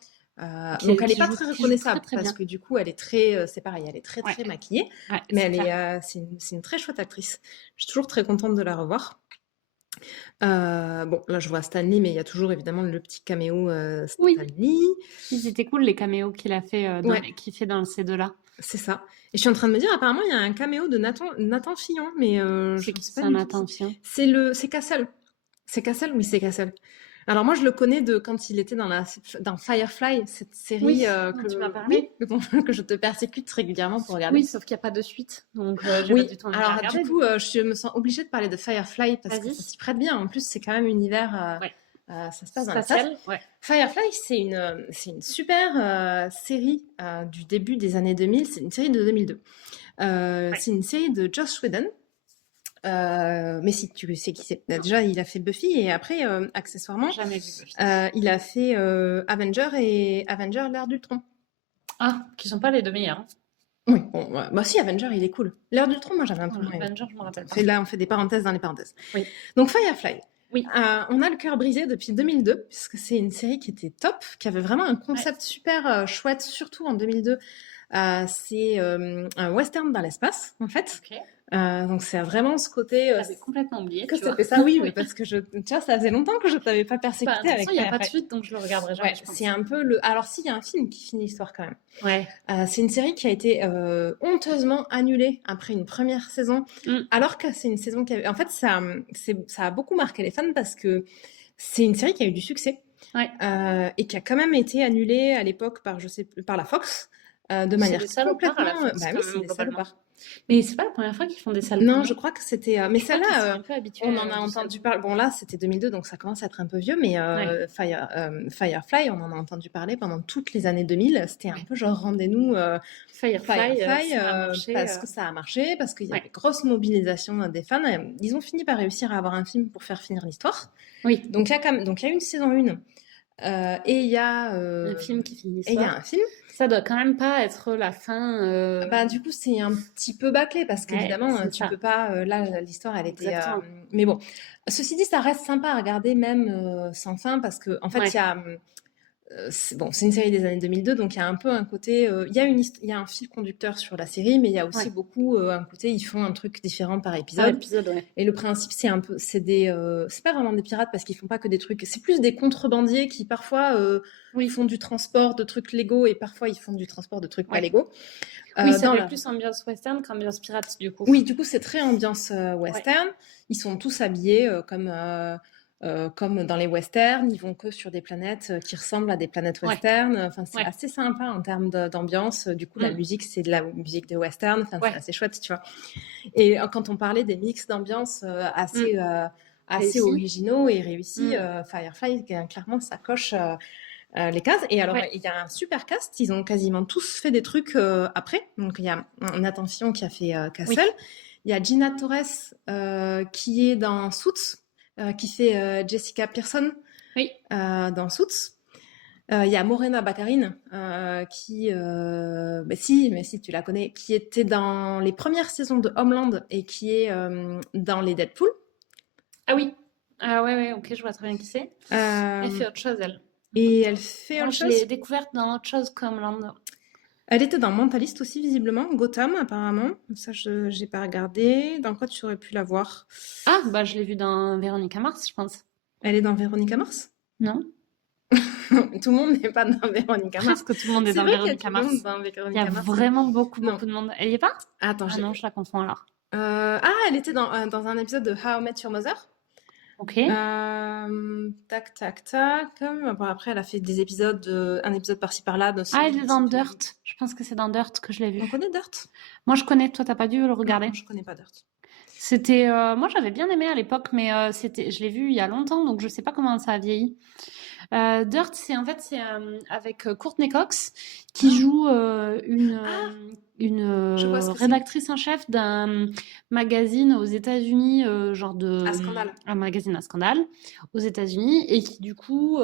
Donc elle n'est pas très reconnaissable parce que du coup elle est très, c'est pareil, elle est très maquillée, mais c'est une très chouette actrice. Je suis toujours très contente de la revoir. Bon, là je vois Stanley, mais il y a toujours évidemment le petit caméo Stanley. Oui. Ils étaient cool les caméos qu'il a fait, qu'il fait dans ces deux-là. C'est ça. Et je suis en train de me dire, apparemment il y a un caméo de Nathan Fillion, mais je ne sais pas. C'est Nathan Fillion. C'est Cassel. C'est Cassel, oui, c'est Cassel. Alors moi je le connais de quand il était dans Firefly, cette série que tu m'as parlé, que je te persécute régulièrement pour regarder. Oui, sauf qu'il n'y a pas de suite, donc j'ai pas du tout envie de regarder. Du coup, je me sens obligée de parler de Firefly parce que ça s'y prête bien. En plus, c'est quand même un univers. Ça se passe dans l'espace. Firefly, c'est une super série du début des années 2000. C'est une série de 2002. C'est une série de Joss Whedon. Mais si tu sais qui c'est. Déjà, il a fait Buffy et après, accessoirement, jamais vu Buffy. Il a fait Avenger et Avenger l'ère d'Ultron. Ah, qui sont pas les deux meilleurs. Oui, bon, bah si, Avenger, il est cool. L'ère d'Ultron, moi j'avais un peu moins. Avenger, je me rappelle pas. Là, on fait des parenthèses dans les parenthèses. Oui. Donc Firefly. Oui. On a le cœur brisé depuis 2002, puisque c'est une série qui était top, qui avait vraiment un concept super chouette, surtout en 2002. C'est un western dans l'espace, en fait. Okay. Donc c'est vraiment ce côté. J'avais complètement oublié. Que ça fait ça, oui, mais parce que tu vois, ça faisait longtemps que je t'avais pas persécuté avec. Il n'y a pas de suite, donc je le regarderai jamais. C'est un peu le. Alors s'il y a un film qui finit l'histoire quand même. Ouais. C'est une série qui a été honteusement annulée après une première saison, alors que c'est une saison qui avait. En fait, ça a beaucoup marqué les fans parce que c'est une série qui a eu du succès et qui a quand même été annulée à l'époque par la Fox. De manière complètement. Bah oui, c'est des salopards. Mais c'est pas la première fois qu'ils font des salopards. Non, je crois que c'était. Mais celle-là, on en a entendu parler. Bon, là, c'était 2002, donc ça commence à être un peu vieux, mais Firefly, on en a entendu parler pendant toutes les années 2000. C'était un peu genre rendez-nous Firefly parce que ça a marché, parce qu'il y a une grosse mobilisation des fans. Ils ont fini par réussir à avoir un film pour faire finir l'histoire. Oui. Donc, il y a une saison 1. Et il y a un film qui finit l'histoire. Et il y a un film. Ça doit quand même pas être la fin. Bah du coup c'est un petit peu bâclé parce qu'évidemment tu peux pas. Là l'histoire elle était. Mais bon, ceci dit ça reste sympa à regarder même sans fin parce que en fait il y a. C'est une série des années 2002, donc il y a un peu un côté, il y a un fil conducteur sur la série, mais il y a aussi beaucoup un côté, ils font un truc différent par épisode. Et le principe, c'est un peu, c'est pas vraiment des pirates parce qu'ils font pas que des trucs, c'est plus des contrebandiers qui parfois font du transport de trucs légaux et parfois ils font du transport de trucs pas légaux. Oui, ça fait plus ambiance western qu'ambiance pirate du coup. Oui, du coup c'est très ambiance western. Ils sont tous habillés comme dans les westerns, ils vont que sur des planètes qui ressemblent à des planètes western. Enfin, c'est assez sympa en termes d'ambiance. Du coup, la musique, c'est de la musique de western. Enfin, c'est assez chouette, tu vois. Et quand on parlait des mix d'ambiance assez originaux et réussis, Firefly, clairement, ça coche les cases. Et alors, il y a un super cast. Ils ont quasiment tous fait des trucs après. Donc, il y a Nathan Fillion qui a fait Castle. Il y a Gina Torres qui est dans Suits, qui fait Jessica Pearson Oui. dans Suits. Il y a Morena Baccarin qui, mais si tu la connais, qui était dans les premières saisons de Homeland et qui est dans les Deadpool. Ah oui. Ah ouais, ok, je vois très bien qui c'est. Elle fait autre chose, elle. Et elle fait Moi, autre je chose. l'ai découverte dans autre chose comme Land. Elle était dans Mentalist aussi, visiblement. Gotham, apparemment. Ça, je n'ai pas regardé. Dans quoi tu aurais pu la voir? Ah, bah je l'ai vue dans Véronica Mars, je pense. Elle est dans Véronica Mars? Non? Tout le monde n'est pas dans Véronica Mars. Presque tout le monde est C'est dans vrai qu'il y a Véronica tout le monde Mars. dans Il y a Véronica Mars. vraiment beaucoup Non. de monde. Elle y est pas? Attends, Ah non, je la confonds alors. elle était dans un épisode de How I Met Your Mother. Ok. Tac, tac, tac. Bon, après, elle a fait des épisodes, un épisode par-ci par-là. Ah, elle est dans Dirt. Je pense que c'est dans Dirt que je l'ai vue. On connaît Dirt? Moi, je connais. Toi, t'as pas dû le regarder? Non, je connais pas Dirt. C'était, moi, j'avais bien aimé à l'époque, mais je l'ai vu il y a longtemps, donc je sais pas comment ça a vieilli. Dirt, c'est avec Courtney Cox qui joue une Je vois ce que c'est. rédactrice en chef d'un magazine aux États-Unis, À Scandale. un magazine à scandale aux États-Unis, et qui du coup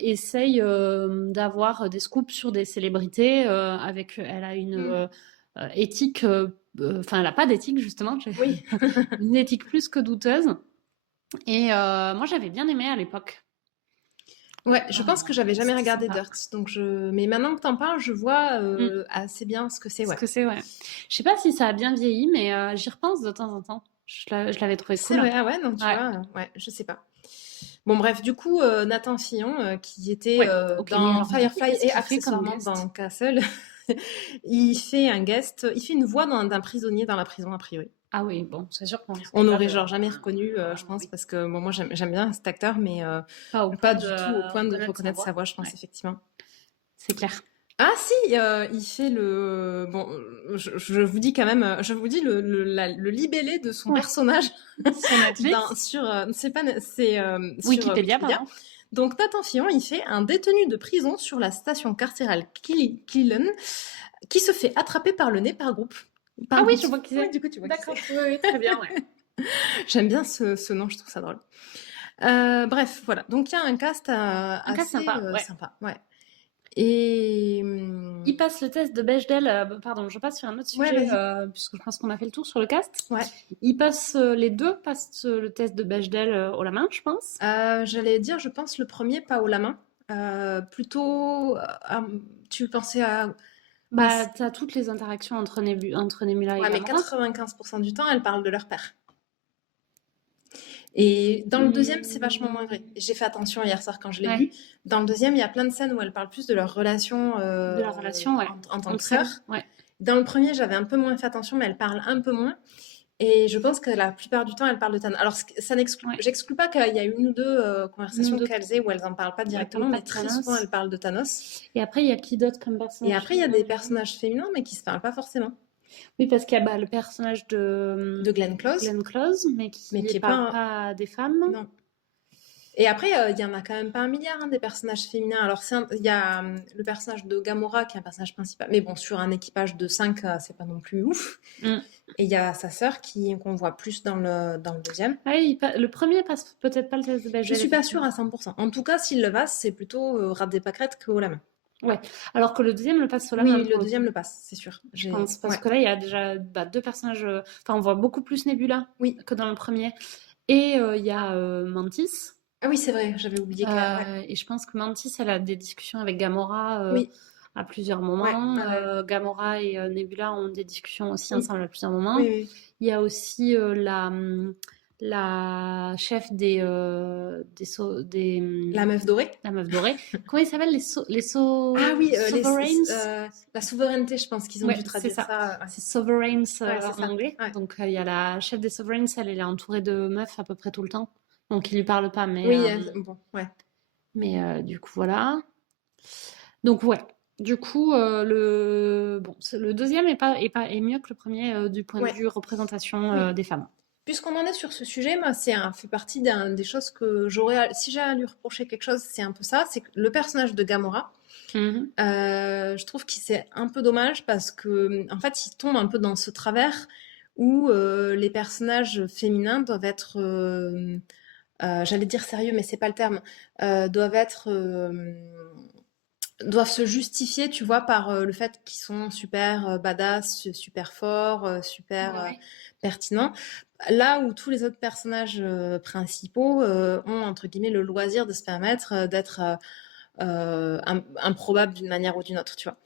essaye d'avoir des scoops sur des célébrités. Elle a une éthique, enfin elle a pas d'éthique justement, Oui. une éthique plus que douteuse. Et moi j'avais bien aimé à l'époque. Ouais, je pense que j'avais jamais c'était regardé sympa. Dirt. Mais maintenant que t'en parles, je vois assez bien ce que c'est. Ce Ouais. que c'est, ouais. Je sais pas si ça a bien vieilli, mais j'y repense de temps en temps. Je l'avais trouvé C'est cool. vrai, ah ouais, non, tu Ouais. vois, ouais, je sais pas. Bon, bref, du coup, Nathan Fillon, qui était Ouais, ok, mais dans alors, du coup, Firefly qu'est-ce et qu'il fait comme accessoirement guest? dans Castle, il fait un guest, il fait une voix d'un prisonnier dans la prison, a priori. Ah oui, bon, c'est sûr qu'on On pas n'aurait de- genre jamais reconnu, je pense, oui. parce que bon, moi j'aime bien cet acteur, mais Pas au pas point du de tout au point de reconnaître reconnaître sa voix, je pense, Ouais, effectivement. c'est clair. Ah si, il fait le... Bon, je vous dis quand même, je vous dis le libellé de son Ouais. personnage Sur Netflix. c'est Wikipédia, pardon. Donc Nathan Fillon, il fait un détenu de prison sur la station carcérale Killen qui se fait attraper par le nez par groupe. Ah oui, je vois qui c'est. Oui, du coup, tu vois qui D'accord, c'est. oui, très bien, ouais. J'aime bien ce nom, je trouve ça drôle. Bref, voilà. Donc il y a un cast assez sympa, ouais. sympa. Ouais. Et Il passe le test de Bechdel. Pardon, je passe sur un autre Ouais, sujet, vas-y. puisque je pense qu'on a fait le tour sur le cast. Ouais. Les deux passent le test de Bechdel au la main, je pense. J'allais dire, je pense le premier, pas au la main. Plutôt, tu pensais à... Bah, t'as toutes les interactions entre Nebula et Ouais, mais Gamora. 95% du temps, elles parlent de leur père. Et dans le deuxième, c'est vachement moins vrai. J'ai fait attention hier soir quand je l'ai Ouais. vu. Dans le deuxième, il y a plein de scènes où elles parlent plus de leur relation, Ouais. en tant que Entre sœur. eux, ouais. Dans le premier, j'avais un peu moins fait attention, mais elles parlent un peu moins. Et je pense que la plupart du temps, elles parlent de Thanos. Alors, j'exclus pas qu'il y a une ou deux conversations qu'elles aient où elles en parlent pas directement, mais très souvent, elles parlent de Thanos. Et après, il y a qui d'autre comme personnage? Et après, il y a des personnages féminins, mais qui se parlent pas forcément. Oui, parce qu'il y a le personnage de Glenn Close. mais qui parle pas des femmes. Non. Et après, il y en a quand même pas un milliard, des personnages féminins. Alors, il y a le personnage de Gamora, qui est un personnage principal. Mais bon, sur un équipage de 5, c'est pas non plus ouf. Et il y a sa sœur qu'on voit plus dans le deuxième. Ah oui, le premier passe peut-être pas le test de Bechdel. Je suis pas sûre à 100%. En tout cas, s'il le passe, c'est plutôt rate des pâquerettes qu'au la main. Ouais, alors que le deuxième le passe au la main. Oui, le deuxième le passe, c'est sûr. Je pense, parce que là, il y a déjà deux personnages... Enfin, on voit beaucoup plus Nebula que dans le premier. Et il y a Mantis. Ah oui, c'est vrai, j'avais oublié. Et je pense que Mantis, elle a des discussions avec Gamora à plusieurs moments. Gamora et Nebula ont des discussions aussi ensemble à plusieurs moments. Il y a aussi la chef la meuf dorée. La meuf dorée. Comment ils s'appellent les Ah oui, Sovereigns. la souveraineté, je pense qu'ils ont dû traduire ça. C'est Sovereigns en anglais. Ouais. Donc il y a la chef des Sovereigns, elle est entourée de meufs à peu près tout le temps. Donc ils lui parlent pas, mais... Oui, bon, ouais. Mais du coup, voilà. Donc ouais. Du coup, le deuxième est mieux que le premier du point de vue représentation des femmes. Puisqu'on en est sur ce sujet, moi, fait partie des choses que si j'ai à lui reprocher quelque chose, c'est un peu ça, c'est que le personnage de Gamora, je trouve que c'est un peu dommage parce que, en fait, il tombe un peu dans ce travers où les personnages féminins doivent être, j'allais dire sérieux, mais c'est pas le terme, doivent être, doivent se justifier, tu vois, par le fait qu'ils sont super badass, super forts, super Ouais. pertinents. Là où tous les autres personnages principaux ont, entre guillemets, le loisir de se permettre d'être improbables d'une manière ou d'une autre, tu vois.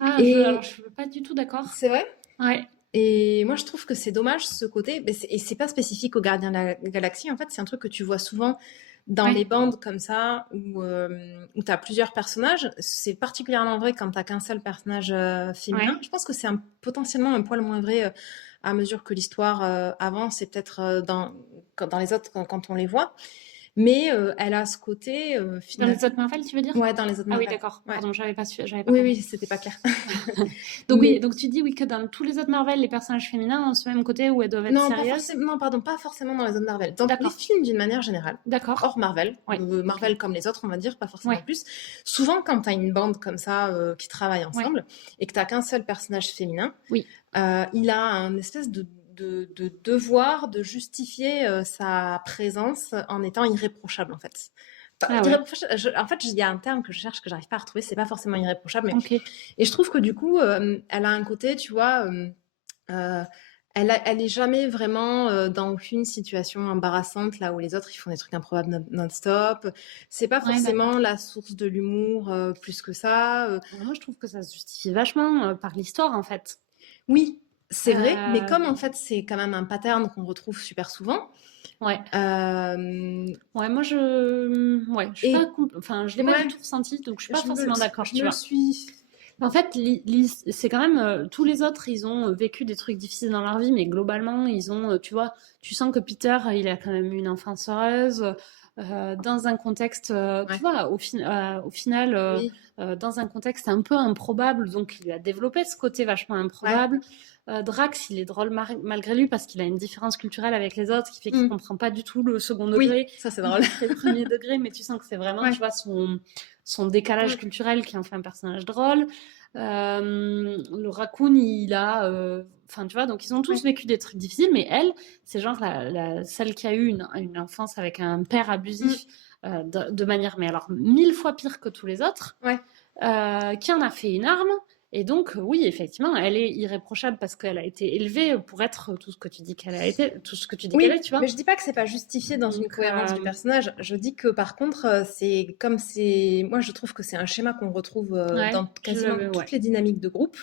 Ah, alors Et je suis pas du tout d'accord. c'est vrai. Ouais, Et moi, je trouve que c'est dommage ce côté, et c'est pas spécifique aux Gardiens de la Galaxie, en fait, c'est un truc que tu vois souvent dans les ouais, bandes comme ça, où tu as plusieurs personnages. C'est particulièrement vrai quand tu qu'un seul personnage féminin. ouais. Je pense que c'est potentiellement un poil moins vrai à mesure que l'histoire avance et peut-être dans les autres quand on les voit. Mais elle a ce côté, Dans finalement. les autres Marvel, tu veux dire? Ouais, dans les autres Ah oui, Marvel. d'accord. Ouais. Pardon, j'avais pas Oui, compris. oui, c'était pas clair. Donc oui, Mais donc tu dis oui que dans tous les autres Marvel, les personnages féminins ont ce même côté où elles doivent être non, pas sérieuses. forcément, non, pardon, pas forcément dans les zones Marvel. Dans les D'accord, films d'une manière générale, d'accord. hors Marvel, Ouais, ok. Marvel comme les autres, on va dire, pas forcément Ouais, plus. Souvent, quand t'as une bande comme ça qui travaille ouais, ensemble et que t'as qu'un seul personnage féminin, oui. il a un espèce de devoir de justifier sa présence en étant irréprochable, en fait. Enfin, Ah ouais, irréprochable, en fait, il y a un terme que je cherche que j'arrive pas à retrouver, c'est pas forcément irréprochable, mais ok. et je trouve que du coup, elle a un côté, tu vois. Euh, elle est jamais vraiment dans aucune situation embarrassante là où les autres ils font des trucs improbables non-stop. C'est pas Ouais, forcément d'accord. la source de l'humour plus que ça. Moi, je trouve que ça se justifie vachement par l'histoire, en fait. Oui, c'est vrai, mais Euh, comme en fait c'est quand même un pattern qu'on retrouve super souvent. ouais, euh, ouais, ouais, je suis pas, et enfin, je l'ai pas du ouais, tout ressenti, donc je suis pas forcément d'accord, je tu me le vois. suis. En fait, c'est quand même tous les autres, ils ont vécu des trucs difficiles dans leur vie, mais globalement, ils ont, tu vois, tu sens que Peter, il a quand même eu une enfance heureuse, dans un contexte, tu Ouais, vois, au final, oui, dans un contexte un peu improbable, donc il a développé ce côté vachement ouais. improbable. Drax, il est drôle malgré lui parce qu'il a une différence culturelle avec les autres qui fait qu'il Mm. comprend pas du tout le second Oui, degré. ça c'est Il drôle. est très premier degré, mais tu sens que c'est vraiment, Ouais. tu vois, son décalage Mm. culturel qui en fait un personnage drôle. Le raccoon, il a. Enfin, tu vois, donc ils ont tous Ouais. vécu des trucs difficiles, mais elle, c'est genre celle qui a eu une enfance avec un père Mm. abusif de manière, mais alors 1000 fois pire que tous les autres, Ouais. qui en a fait une arme. Et donc, oui, effectivement, elle est irréprochable parce qu'elle a été élevée pour être tout ce que tu dis qu'elle a été, tout ce que tu dis qu'elle est, Oui, tu vois. mais je dis pas que c'est pas justifié dans une Donc, cohérence du personnage. Je dis que par contre, c'est comme c'est. Moi, je trouve que c'est un schéma qu'on retrouve ouais, dans quasiment ouais, toutes les dynamiques de groupe.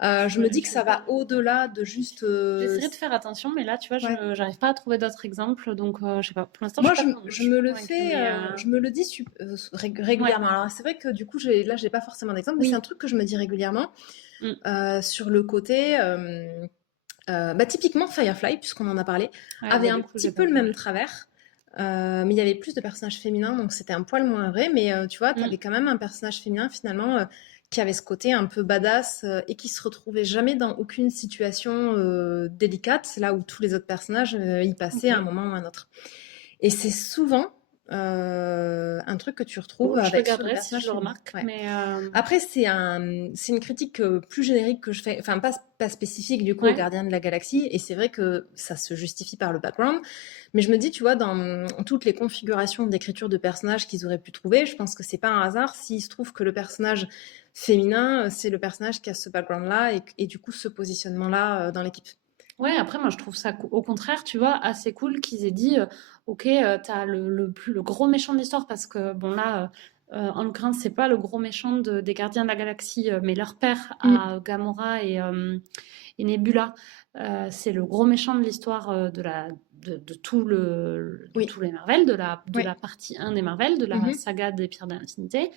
Je me dis que je, ça va au-delà de juste. J'essaierai de faire attention, mais là, tu vois, Ouais. j'arrive pas à trouver d'autres exemples, donc je sais pas. Pour l'instant, Moi, je je suis me pas le convaincue, fais, mais je me le dis ouais, régulièrement. Alors, c'est vrai que du coup, là, j'ai pas forcément d'exemple, mais c'est un oui, truc que je me dis régulièrement mm, sur le côté. Bah, typiquement, Firefly, puisqu'on en a parlé, ouais, avait bah un du coup, petit j'ai pas peu le vu. même travers. Mais il y avait plus de personnages féminins, donc c'était un poil moins vrai. Mais tu vois, tu Mm, avais quand même un personnage féminin finalement qui avait ce côté un peu badass et qui se retrouvait jamais dans aucune situation délicate, là où tous les autres personnages y passaient à un ok. moment ou à un autre. Et c'est souvent un truc que tu retrouves Bon, je sur les regarderai si je personnages le féminins. remarque, Ouais. mais Après, c'est une critique plus générique que je fais, enfin pas spécifique du coup aux ouais, Gardiens de la Galaxie, et c'est vrai que ça se justifie par le background, mais je me dis, tu vois, dans toutes les configurations d'écriture de personnages qu'ils auraient pu trouver, je pense que c'est pas un hasard s'il se trouve que le personnage féminin, c'est le personnage qui a ce background-là et du coup ce positionnement-là dans l'équipe. ouais. Après, moi, je trouve ça au contraire, tu vois, assez cool qu'ils aient dit, ok, t'as le gros méchant de l'histoire parce que bon là. En l'occurrence, c'est pas le gros méchant des Gardiens de la Galaxie, mais leur père Mm. à Gamora et Nebula. C'est le gros méchant de l'histoire de Oui, tous les Marvel, de ouais. la partie 1 des Marvel, de la Mhm. saga des Pierres de l'Infinité.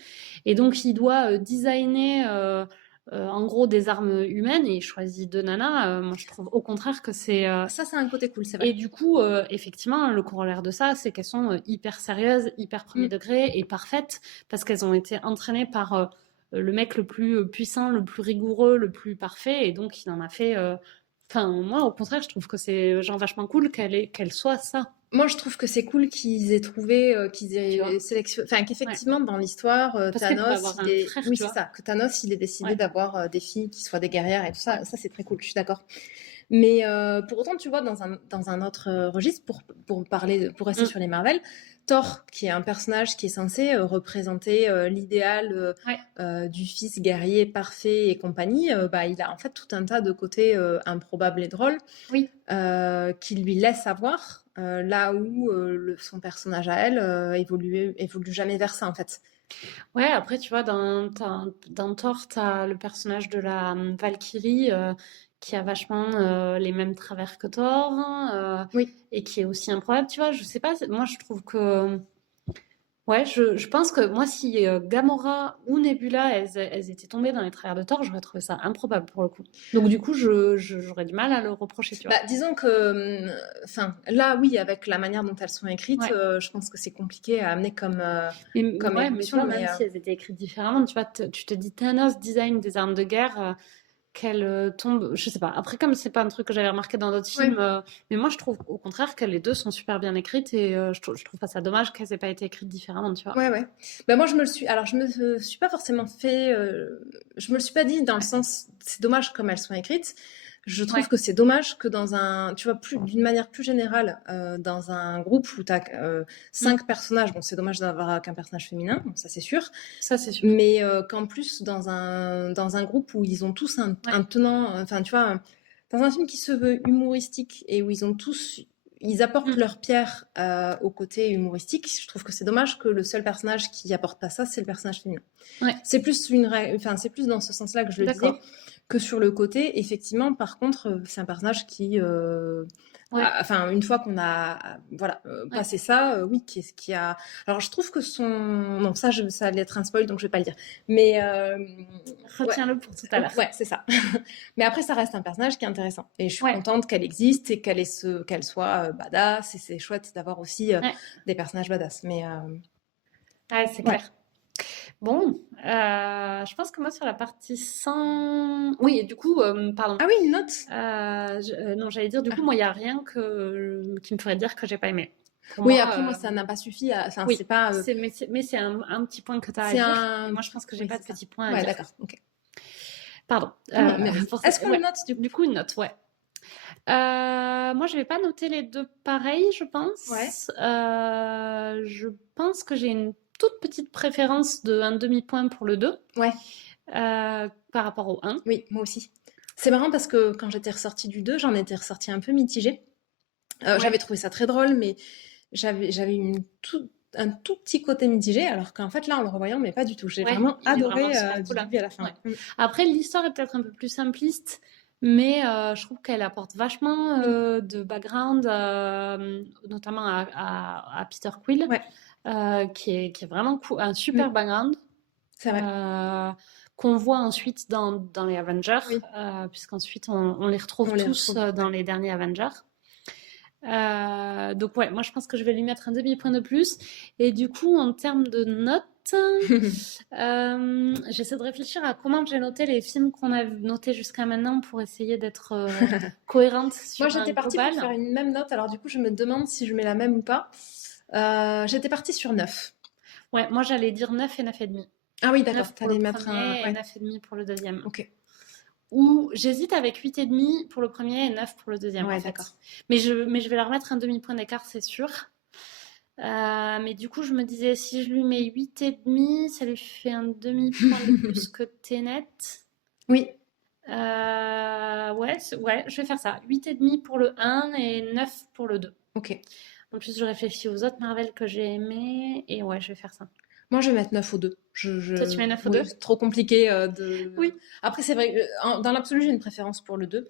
Et donc, il doit designer en gros des armes humaines et il choisit deux nanas. Moi, je trouve au contraire que c'est. Ça, c'est un côté cool, c'est Et vrai. du coup, effectivement, le corollaire de ça, c'est qu'elles sont hyper sérieuses, hyper premier Mm. degré et parfaites parce qu'elles ont été entraînées par le mec le plus puissant, le plus rigoureux, le plus parfait. Et donc, il en a fait. Enfin, moi, au contraire, je trouve que c'est genre vachement cool qu'elle soit ça, Moi, je trouve que c'est cool qu'ils aient trouvé, qu'ils tu vois. aient sélectionné, enfin, Ouais. qu'effectivement, dans l'histoire, Parce qu'elle pourrait Thanos, avoir un frère, oui, tu c'est vois. ça, que Thanos, il ait décidé Ouais. d'avoir des filles qui soient des guerrières et tout ça, Ouais. ça c'est très cool, je suis d'accord. Mais pour autant, tu vois, dans un autre registre, pour rester Mm. sur les Marvel, Thor, qui est un personnage qui est censé représenter l'idéal Ouais. du fils guerrier parfait et compagnie, bah, il a en fait tout un tas de côtés improbables et drôles Oui. qui lui laissent avoir, là où son personnage à elle évolue jamais vers ça, en fait. Ouais, après, tu vois, dans Thor, t'as le personnage de la Valkyrie qui a vachement les mêmes travers que Thor Oui. et qui est aussi improbable, tu vois. Je sais pas, moi, je trouve que. Ouais, je pense que moi, si Gamora ou Nebula, elles étaient tombées dans les travers de Thor, j'aurais trouvé ça improbable pour le coup. Donc, du coup, j'aurais du mal à le reprocher, tu vois. Bah, disons que, enfin, là, oui, avec la manière dont elles sont écrites, Ouais. je pense que c'est compliqué à amener comme Ouais, mais tu évolution, vois, mais même si elles étaient écrites différemment, tu vois, tu te dis Thanos design des armes de guerre, qu'elle tombe, je sais pas. Après, comme c'est pas un truc que j'avais remarqué dans d'autres ouais, films, mais moi je trouve au contraire que les deux sont super bien écrites et je trouve pas ça dommage qu'elles aient pas été écrites différemment, tu vois. ouais, ouais. Bah, moi, alors, je me suis pas forcément je me le suis pas dit dans le Ouais. sens, c'est dommage comme elles sont écrites. Je trouve Ouais. que c'est dommage que tu vois, d'une manière plus générale, dans un groupe où tu as Mm. 5 personnages, bon, c'est dommage d'avoir qu'un personnage féminin, bon, ça c'est sûr, Ça, c'est sûr. mais qu'en plus, dans un groupe où ils ont tous Ouais. un tenant, enfin, tu vois, dans un film qui se veut humoristique et où ils apportent Mm. leur pierre au côté humoristique, je trouve que c'est dommage que le seul personnage qui apporte pas ça, c'est le personnage féminin. Ouais. C'est plus dans ce sens-là que je le disais D'accord. que sur le côté. Effectivement, par contre, c'est un personnage qui, Ouais. enfin, une fois qu'on a, voilà, Ouais. passé ça, oui, qui a. Alors, je trouve que non, ça allait être un spoil, donc je vais pas le dire. Mais ouais, Retiens-le pour tout à l'heure. ouais, c'est ça. Mais après, ça reste un personnage qui est intéressant. Et je suis Ouais. contente qu'elle existe et qu'elle soit badass. Et c'est chouette d'avoir aussi Ouais. des personnages badass. Mais Ouais, c'est ouais. clair. Bon, je pense que moi sur la partie 100... Oui, et du coup, pardon. Ah oui, une note. Non, j'allais dire, du Ah. coup, moi, il n'y a rien qui me ferait dire que j'ai pas aimé. Pour Oui, moi, après, moi, ça n'a pas suffi. Enfin, c'est oui, pas. mais c'est un petit point que tu as à C'est dire. Et un. moi, je pense que j'ai Oui, pas c'est de ça. petit point à Ouais, dire. d'accord. Ok. Pardon. Non, mais est-ce qu'on le Ouais. note du coup? Du coup, une note, ouais. Moi, je vais pas noter les deux pareils, je pense. Ouais. Je pense que j'ai une toute petite préférence de un demi-point pour le 2 Ouais. par rapport au 1. Oui, moi aussi. C'est marrant parce que quand j'étais ressortie du 2, j'en étais ressortie un peu mitigée. Ouais. J'avais trouvé ça très drôle, mais j'avais un tout petit côté mitigé, alors qu'en fait, là, en le revoyant, mais pas du tout. J'ai Ouais, vraiment il est adoré vraiment super du cool, hein. début à la fin. Ouais. Mm. Après, l'histoire est peut-être un peu plus simpliste, mais je trouve qu'elle apporte vachement Oui, de background, notamment à Peter Quill, ouais. qui est vraiment cool, un super Mm. background. C'est vrai. Qu'on voit ensuite dans les Avengers, Oui, puisqu'ensuite on les retrouve on les tous retrouve. dans les derniers Avengers. Donc ouais, moi je pense que je vais lui mettre un demi-point de plus. Et du coup, en termes de notes, j'essaie de réfléchir à comment j'ai noté les films qu'on a notés jusqu'à maintenant pour essayer d'être cohérente Moi, sur un j'étais partie pour global. faire une même note, alors du coup, je me demande si je mets la même ou pas. J'étais partie sur 9. Ouais, moi j'allais dire 9 et 9,5. Ah oui, 9 d'accord, pour le t'allais mettre un. premier et Ouais, 9,5 pour le deuxième. ok. Ou j'hésite avec 8,5 pour le premier et 9 pour le deuxième, Ouais, en fait. d'accord. Mais je vais leur mettre un demi-point d'écart, c'est sûr. Mais du coup, je me disais, si je lui mets 8,5, ça lui fait un demi-point de plus que Tenet. Oui, Ouais, je vais faire ça. 8,5 pour le 1 et 9 pour le 2. ok. En plus, je réfléchis aux autres Marvel que j'ai aimés. Et ouais, je vais faire ça. Moi, je vais mettre 9 au 2. Toi, tu mets 9 au Oui, 2? c'est trop compliqué de. Oui. Après, c'est vrai, dans l'absolu, j'ai une préférence pour le 2.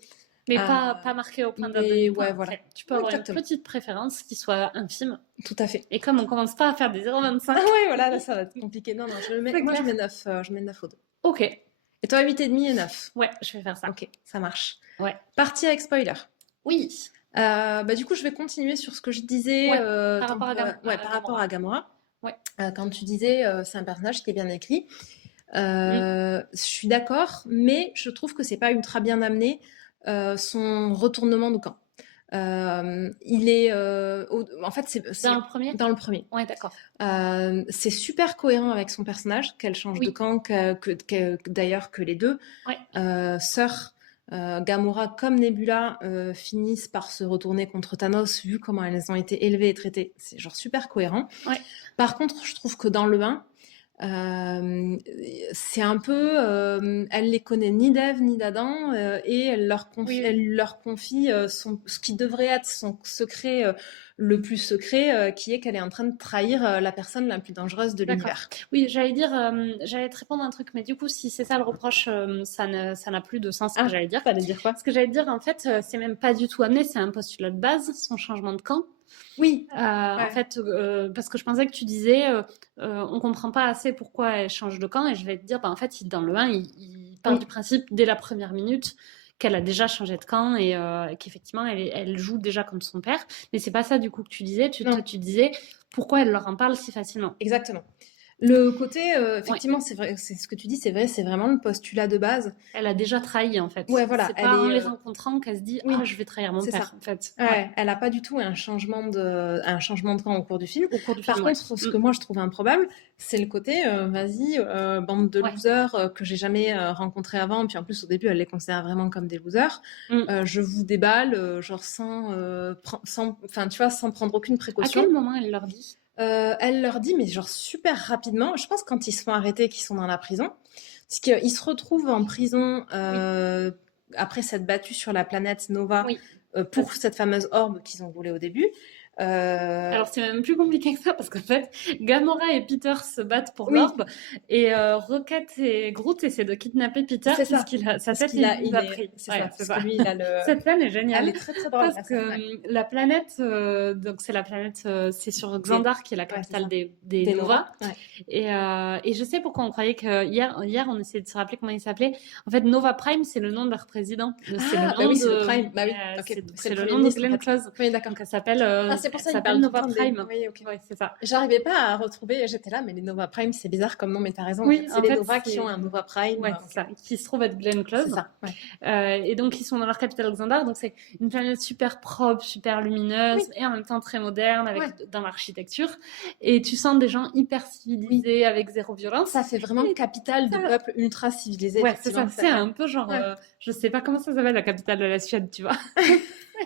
Mais pas marqué au point d'un Mais demi-point. ouais, voilà. Après, tu peux avoir Exactement. une petite préférence qui soit infime. Tout à fait. Et comme on commence pas à faire des 0,25. Ah ouais, voilà, là, ça va être compliqué. Non, non, moi, clair. je mets 9 au 2. Ok. Et toi, 8,5 et 9. Ouais, je vais faire ça. Ok, ça marche. Ouais. Partie avec spoiler. Oui. Du coup, je vais continuer sur ce que je disais Ouais, par rapport à par rapport à Gamora. Ouais. Quand tu disais c'est un personnage qui est bien écrit. Mm. Je suis d'accord, mais je trouve que c'est pas ultra bien amené son retournement de camp. Il est en fait c'est Dans le premier? dans le premier. Ouais, d'accord. C'est super cohérent avec son personnage qu'elle change Oui. de camp d'ailleurs que les deux Ouais. sœurs Gamora comme Nebula finissent par se retourner contre Thanos, vu comment elles ont été élevées et traitées. C'est genre super cohérent. Ouais. Par contre, je trouve que dans le 1, c'est un peu, elle les connaît ni d'Ève ni d'Adam, et elle leur confie ce qui devrait être son secret le plus secret, qui est qu'elle est en train de trahir la personne la plus dangereuse de l'univers. Oui, j'allais te répondre un truc, mais du coup, si c'est ça le reproche, ça n'a plus de sens, ce que j'allais dire. Fallait dire quoi? Ce que j'allais dire, en fait, c'est même pas du tout amené, c'est un postulat de base, son changement de camp. Oui. En fait, parce que je pensais que tu disais, on comprend pas assez pourquoi elle change de camp, et je vais te dire, en fait, dans le 1, il part du principe, dès la première minute, qu'elle a déjà changé de camp et qu'effectivement, elle joue déjà comme son père. Mais c'est pas ça, du coup, que tu disais. Tu disais, pourquoi elle leur en parle si facilement? Exactement. Le côté, effectivement, c'est vrai, c'est ce que tu dis, c'est vrai, c'est vraiment le postulat de base. Elle a déjà trahi, en fait. Ouais, voilà. C'est pas en les rencontrant qu'elle se dit, je vais trahir mon père, en fait. Ouais, elle a pas du tout un changement de camp au cours du film. Par contre, ce que moi je trouve improbable, c'est le côté, vas-y, bande de losers que j'ai jamais rencontrés avant. Puis en plus, au début, elle les considère vraiment comme des losers. Je vous déballe, genre sans prendre aucune précaution. À quel moment elle leur dit? Elle leur dit, mais genre super rapidement, je pense quand ils se font arrêter, qu'ils sont dans la prison, parce qu'ils se retrouvent en prison après s'être battus sur la planète Nova pour cette fameuse orbe qu'ils ont volée au début. Alors c'est même plus compliqué que ça, parce qu'en fait, Gamora et Peter se battent pour l'orbe, et Rocket et Groot essaient de kidnapper Peter, sa tête il a pris. C'est ça, parce que lui, il a le... Cette scène est géniale. Elle est très très drôle. Parce que la planète, donc c'est la planète, c'est sur Xandar qui est la capitale des Nova. Et je sais pourquoi on croyait que hier on essayait de se rappeler comment il s'appelait. En fait, Nova Prime, c'est le nom de leur président. C'est le Prime. Bah oui, c'est le nom de Glenn Close. Oui, d'accord. Donc elle s'appelle... c'est pour ça qu'il s'appelle Nova Prime. Oui, ok. Ouais, c'est ça. J'arrivais pas à retrouver, j'étais là, mais les Nova Prime, c'est bizarre comme nom, mais t'as raison. Oui, c'est les Nova qui ont un Nova Prime. Ouais, c'est ça. Qui se trouve être Glenn Close. C'est ça. Et donc, ils sont dans leur capitale Xandar. Donc, c'est une planète super propre, super lumineuse, et en même temps très moderne, avec dans l'architecture. Et tu sens des gens hyper civilisés, avec zéro violence. Ça fait vraiment capitale de peuple ultra civilisé. Ouais, c'est ça. C'est un peu genre, je sais pas comment ça s'appelle, la capitale de la Suède, tu vois.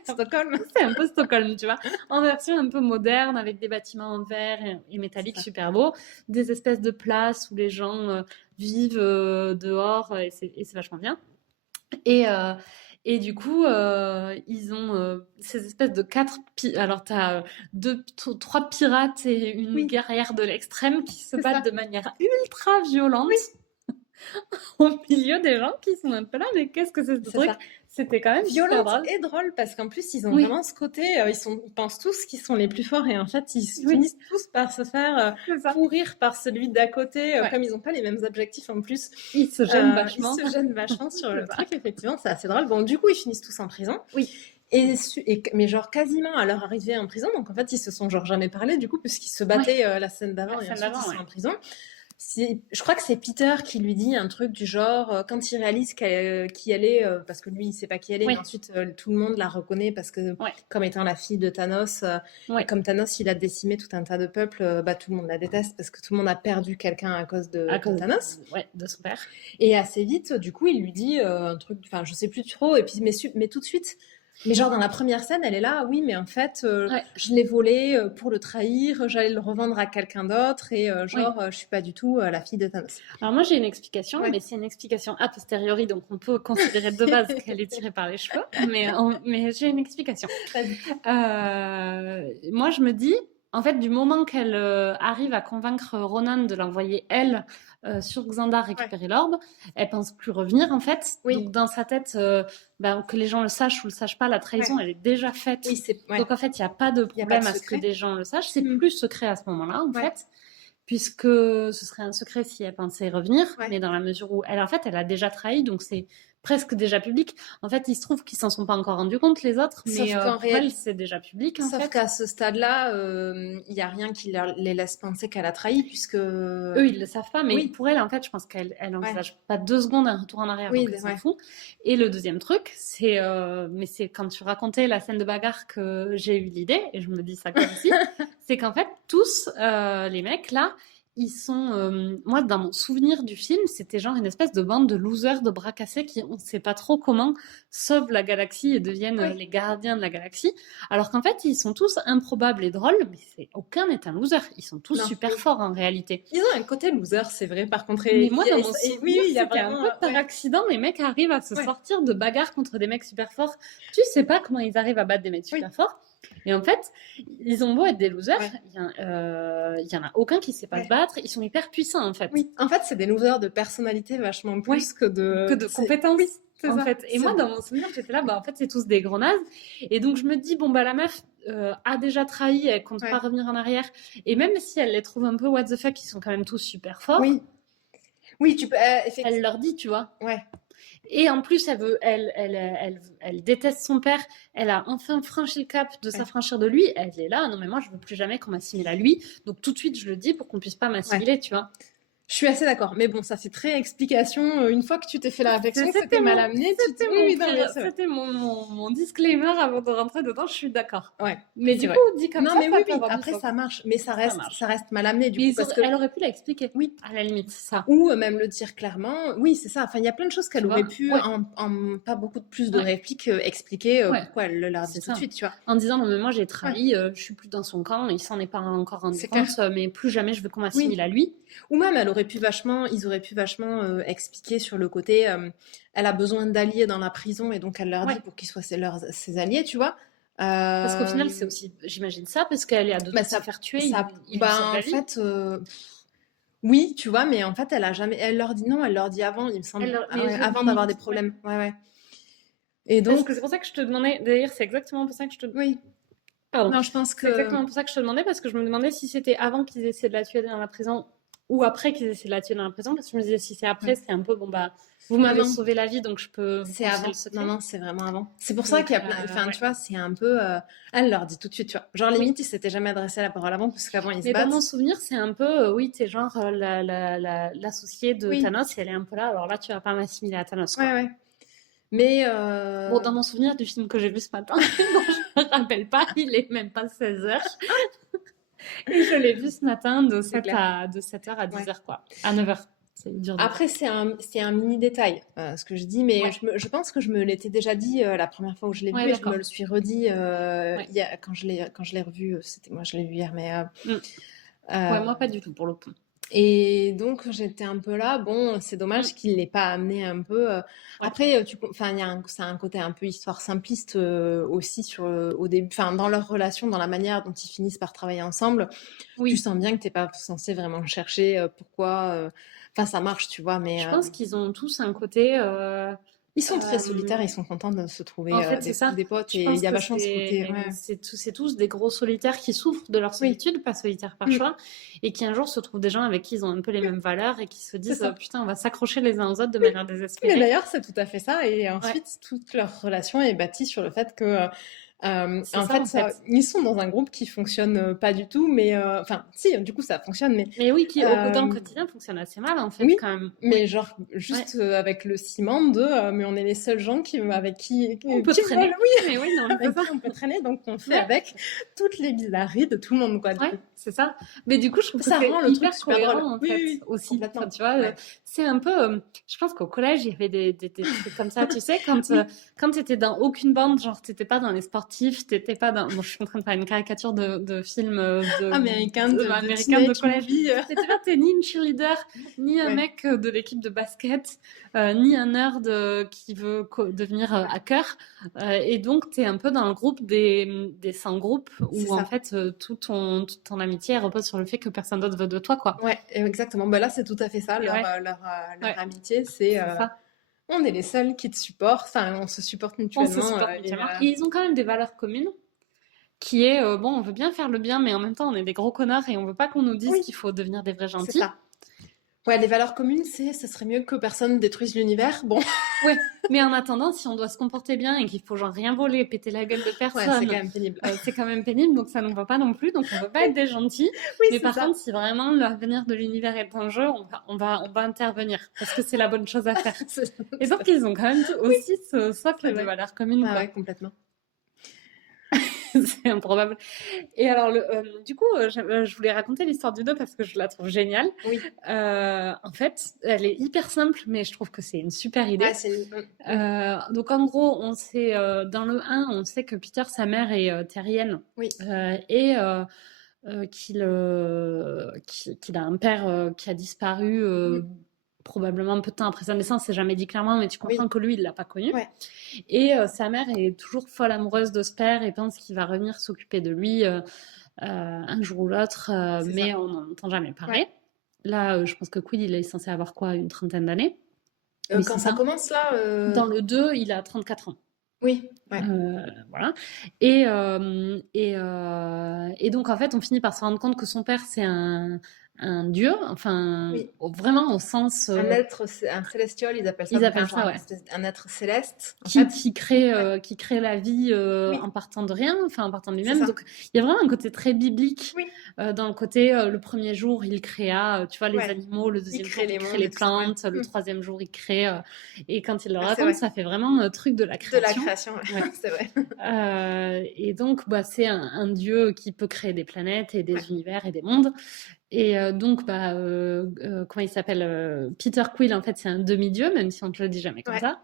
Stockholm. C'est un peu Stockholm, tu vois. En version un peu moderne, avec des bâtiments en verre et métalliques super beaux. Des espèces de places où les gens vivent dehors, et c'est vachement bien. Et du coup, ils ont ces espèces de alors t'as trois pirates et une guerrière de l'extrême qui se battent de manière ultra violente au milieu des gens qui sont un peu là, mais qu'est-ce que c'est ce truc? C'était quand même violent drôle. Et drôle, parce qu'en plus ils ont vraiment ce côté, ils pensent tous qu'ils sont les plus forts, et en fait ils finissent tous par se faire pourrir par celui d'à côté, comme ils n'ont pas les mêmes objectifs en plus. Ils se gênent vachement. Ils se gênent vachement sur le truc, effectivement, c'est assez drôle. Bon, du coup ils finissent tous en prison. Oui. Mais genre quasiment à leur arrivée en prison, donc en fait ils se sont genre jamais parlé du coup, puisqu'ils se battaient la scène d'avant, et ensuite ils sont en prison. Je crois que c'est Peter qui lui dit un truc du genre, quand il réalise qui elle est, parce que lui il sait pas qui elle est, mais ensuite tout le monde la reconnaît parce que comme étant la fille de Thanos, et comme Thanos il a décimé tout un tas de peuples, tout le monde la déteste parce que tout le monde a perdu quelqu'un à cause de Thanos. De son père. Et assez vite, du coup, il lui dit un truc, enfin je sais plus trop, et puis mais tout de suite. Mais genre dans la première scène, elle est là, oui, mais en fait, je l'ai volé pour le trahir, j'allais le revendre à quelqu'un d'autre, et je suis pas du tout la fille de Thanos. Alors moi j'ai une explication, mais c'est une explication a posteriori, donc on peut considérer de base qu'elle est tirée par les cheveux, mais j'ai une explication. Moi je me dis, en fait, du moment qu'elle arrive à convaincre Ronan de l'envoyer elle sur Xandar récupérer l'orbe, elle pense plus revenir en fait. Donc dans sa tête, que les gens le sachent ou le sachent pas, la trahison elle est déjà faite. Donc en fait il n'y a pas de problème à ce que des gens le sachent. C'est plus secret à ce moment-là en fait, puisque ce serait un secret si elle pensait revenir. Mais dans la mesure où elle a déjà trahi, donc c'est presque déjà public. En fait, il se trouve qu'ils s'en sont pas encore rendus compte, les autres, mais pour elle, c'est déjà public. Sauf qu'à ce stade-là, il n'y a rien qui les laisse penser qu'elle a trahi, puisque... Eux, ils le savent pas, mais pour elle, en fait, je pense qu'elle n'envisage pas 2 secondes un retour en arrière, donc elle s'en fout. Et le deuxième truc, c'est quand tu racontais la scène de bagarre que j'ai eu l'idée, et je me dis ça comme si, c'est qu'en fait, tous les mecs, là, ils sont... moi, dans mon souvenir du film, c'était genre une espèce de bande de losers, de bras cassés qui, on ne sait pas trop comment, sauvent la galaxie et deviennent Oui. les gardiens de la galaxie. Alors qu'en fait, ils sont tous improbables et drôles, mais aucun n'est un loser. Ils sont tous Non. super forts en réalité. Ils ont un côté loser, c'est vrai, par contre. Mais moi, dans mon oui, souvenir, il y a c'était un vraiment... peu par accident, les mecs arrivent à se Ouais. sortir de bagarres contre des mecs super forts. Tu sais pas comment ils arrivent à battre des mecs super forts. Et en fait, ils ont beau être des losers, il y en a aucun qui sait pas se battre. Ils sont hyper puissants, en fait. Oui, en fait, c'est des losers de personnalité vachement plus que de compétences. Oui, c'est en ça. fait. Et moi, dans mon souvenir, j'étais là, en fait, c'est tous des gros nazes. Et donc, je me dis, la meuf a déjà trahi, elle compte pas revenir en arrière. Et même si elle les trouve un peu what the fuck, ils sont quand même tous super forts. Oui, tu peux. Elle leur dit, tu vois. Ouais. Et en plus, elle déteste son père. Elle a enfin franchi le cap de s'affranchir de lui. Elle est là, non mais moi je veux plus jamais qu'on m'assimile à lui. Donc tout de suite je le dis pour qu'on puisse pas m'assimiler, tu vois. Je suis assez d'accord, mais bon, ça c'est très explication. Une fois que tu t'es fait la réflexion, c'était mal amené. C'était mon disclaimer avant de rentrer dedans. Je suis d'accord. Ouais. Mais du coup, dit comme ça. Non, mais oui. Après, ça marche, mais ça reste mal amené du coup. Parce que elle aurait pu l'expliquer. Oui, à la limite, ça. Ou même le dire clairement. Oui, c'est ça. Enfin, il y a plein de choses qu'elle aurait pu, en pas beaucoup plus de répliques, expliquer pourquoi elle le leur dit tout de suite, tu vois. En disant non mais moi j'ai trahi, je suis plus dans son camp, il s'en est pas encore rendu compte, mais plus jamais je veux qu'on m'assimile à lui. Ou même ils auraient pu vachement expliquer sur le côté, elle a besoin d'alliés dans la prison et donc elle leur dit pour qu'ils soient ses alliés, tu vois. Parce qu'au final c'est aussi, j'imagine ça, parce qu'elle est à deux doigts de se faire tuer. En fait, oui, tu vois, mais en fait elle a jamais, elle leur dit avant, il me semble, avant d'avoir des problèmes. Ouais. Et donc, parce que c'est pour ça que je te demandais, d'ailleurs c'est exactement pour ça que je te Oui. Pardon. Non, je pense que... C'est exactement pour ça que je te demandais, parce que je me demandais si c'était avant qu'ils essaient de la tuer dans la prison ou après qu'ils essaient de la tuer dans la prison, parce que je me disais si c'est après, c'est un peu vous m'avez sauvé la vie, donc je peux... C'est avant. Non, c'est vraiment avant. C'est pour ça qu'il y a plein... Enfin, tu vois, c'est un peu... Elle leur dit tout de suite, tu vois. Genre, limite, ils s'étaient jamais adressé la parole avant, parce qu'avant, ils se battent. Mais dans mon souvenir, c'est un peu... oui, t'es genre l'associée de Thanos, et elle est un peu là, alors là, tu vas pas m'assimiler à Thanos, quoi. Ouais. Mais bon, dans mon souvenir du film que j'ai vu ce matin, dont je me rappelle pas, il est même pas 16h. Et je l'ai vu ce matin de 7h à 10h, quoi. À 9h. Après, c'est un mini détail, ce que je dis, mais je pense que je me l'étais déjà dit la première fois où je l'ai vu, et je me le suis redit quand je l'ai revu. Moi, je l'ai vu hier, mais... moi, pas du tout, pour le coup. Et donc j'étais un peu là, bon, c'est dommage qu'il l'ait pas amené un peu. Après, c'est un côté un peu histoire simpliste aussi au début, enfin dans leur relation, dans la manière dont ils finissent par travailler ensemble. Tu sens bien que t'es pas censé vraiment chercher pourquoi. Enfin, ça marche, tu vois, mais. Je pense qu'ils ont tous un côté. Ils sont très solitaires, ils sont contents de se trouver des potes, et il y a vachement ce côté. C'est tous des gros solitaires qui souffrent de leur solitude, pas solitaires par choix, et qui un jour se trouvent des gens avec qui ils ont un peu les mêmes valeurs et qui se disent putain, on va s'accrocher les uns aux autres de manière désespérée. Mais d'ailleurs, c'est tout à fait ça, et ensuite, toute leur relation est bâtie sur le fait que. En fait, ils sont dans un groupe qui fonctionne pas du tout, mais enfin, si, du coup, ça fonctionne, mais oui, qui dans le quotidien fonctionne assez mal, en fait, quand même. Mais genre juste avec le ciment mais on est les seuls gens avec qui on peut traîner. On peut traîner, donc on fait avec toutes les bizarreries de tout le monde, quoi. C'est ça. Mais du coup, je trouve que ça rend le truc super drôle, en fait, aussi. Enfin, tu vois, c'est un peu. Je pense qu'au collège, il y avait des trucs comme ça. Tu sais, quand t'étais dans aucune bande, genre t'étais pas dans les sportifs, t'étais pas dans. Bon, je suis en train de faire une caricature de film américain de collège. T'es ni une cheerleader, ni un mec de l'équipe de basket, ni un nerd qui veut devenir hacker. Et donc, t'es un peu dans le groupe des 100 groupes où en fait toute ton amitié repose sur le fait que personne d'autre veut de toi, quoi. Ouais, exactement. Bah là, c'est tout à fait ça. Leur amitié, c'est on est les seuls qui te supportent. Enfin, on se supporte mutuellement. Et ils ont quand même des valeurs communes, qui est bon, on veut bien faire le bien, mais en même temps, on est des gros connards et on veut pas qu'on nous dise qu'il faut devenir des vrais gentils. C'est ça. Ouais, les valeurs communes, ce serait mieux que personne détruise l'univers. Bon. Ouais, mais en attendant, si on doit se comporter bien et qu'il faut genre rien voler, péter la gueule de personne, c'est quand même pénible. C'est quand même pénible, donc ça nous va pas non plus, donc on veut pas être des gentils. Mais par contre, si vraiment l'avenir de l'univers est en jeu, on va intervenir, parce que c'est la bonne chose à faire. Et donc ils ont quand même aussi ce socle de valeurs communes. Ouais, complètement. c'est improbable. Et alors, du coup, je voulais raconter l'histoire du 2 parce que je la trouve géniale. Oui. En fait, elle est hyper simple, mais je trouve que c'est une super idée. Ouais, c'est Donc, en gros, on sait, dans le 1, on sait que Peter, sa mère, est terrienne. Oui. Et qu'il a un père qui a disparu probablement un peu de temps après sa naissance, c'est jamais dit clairement, mais tu comprends que lui, il l'a pas connu. Ouais. Et sa mère est toujours folle amoureuse de ce père et pense qu'il va revenir s'occuper de lui un jour ou l'autre, mais on n'en entend jamais parler. Ouais. Là, je pense que Quill, il est censé avoir quoi, une trentaine d'années. Quand ça commence là. Dans le 2, il a 34 ans. Oui, ouais. Voilà. Et donc, en fait, on finit par se rendre compte que son père, c'est un dieu, enfin, vraiment au sens... un être, un célestial, ils appellent ça. Ils appellent ça, ouais. Un être céleste. Qui crée la vie en partant de rien, enfin, en partant de lui-même. Donc, il y a vraiment un côté très biblique dans le côté, le premier jour, il créa, tu vois, les animaux, le deuxième jour, il crée les plantes, le troisième jour, il crée... et quand il le raconte, ça fait vraiment un truc de la création. De la création, c'est vrai. Et donc, c'est un dieu qui peut créer des planètes et des univers et des mondes. Et donc, comment il s'appelle Peter Quill, en fait, c'est un demi-dieu, même si on ne te le dit jamais comme ça.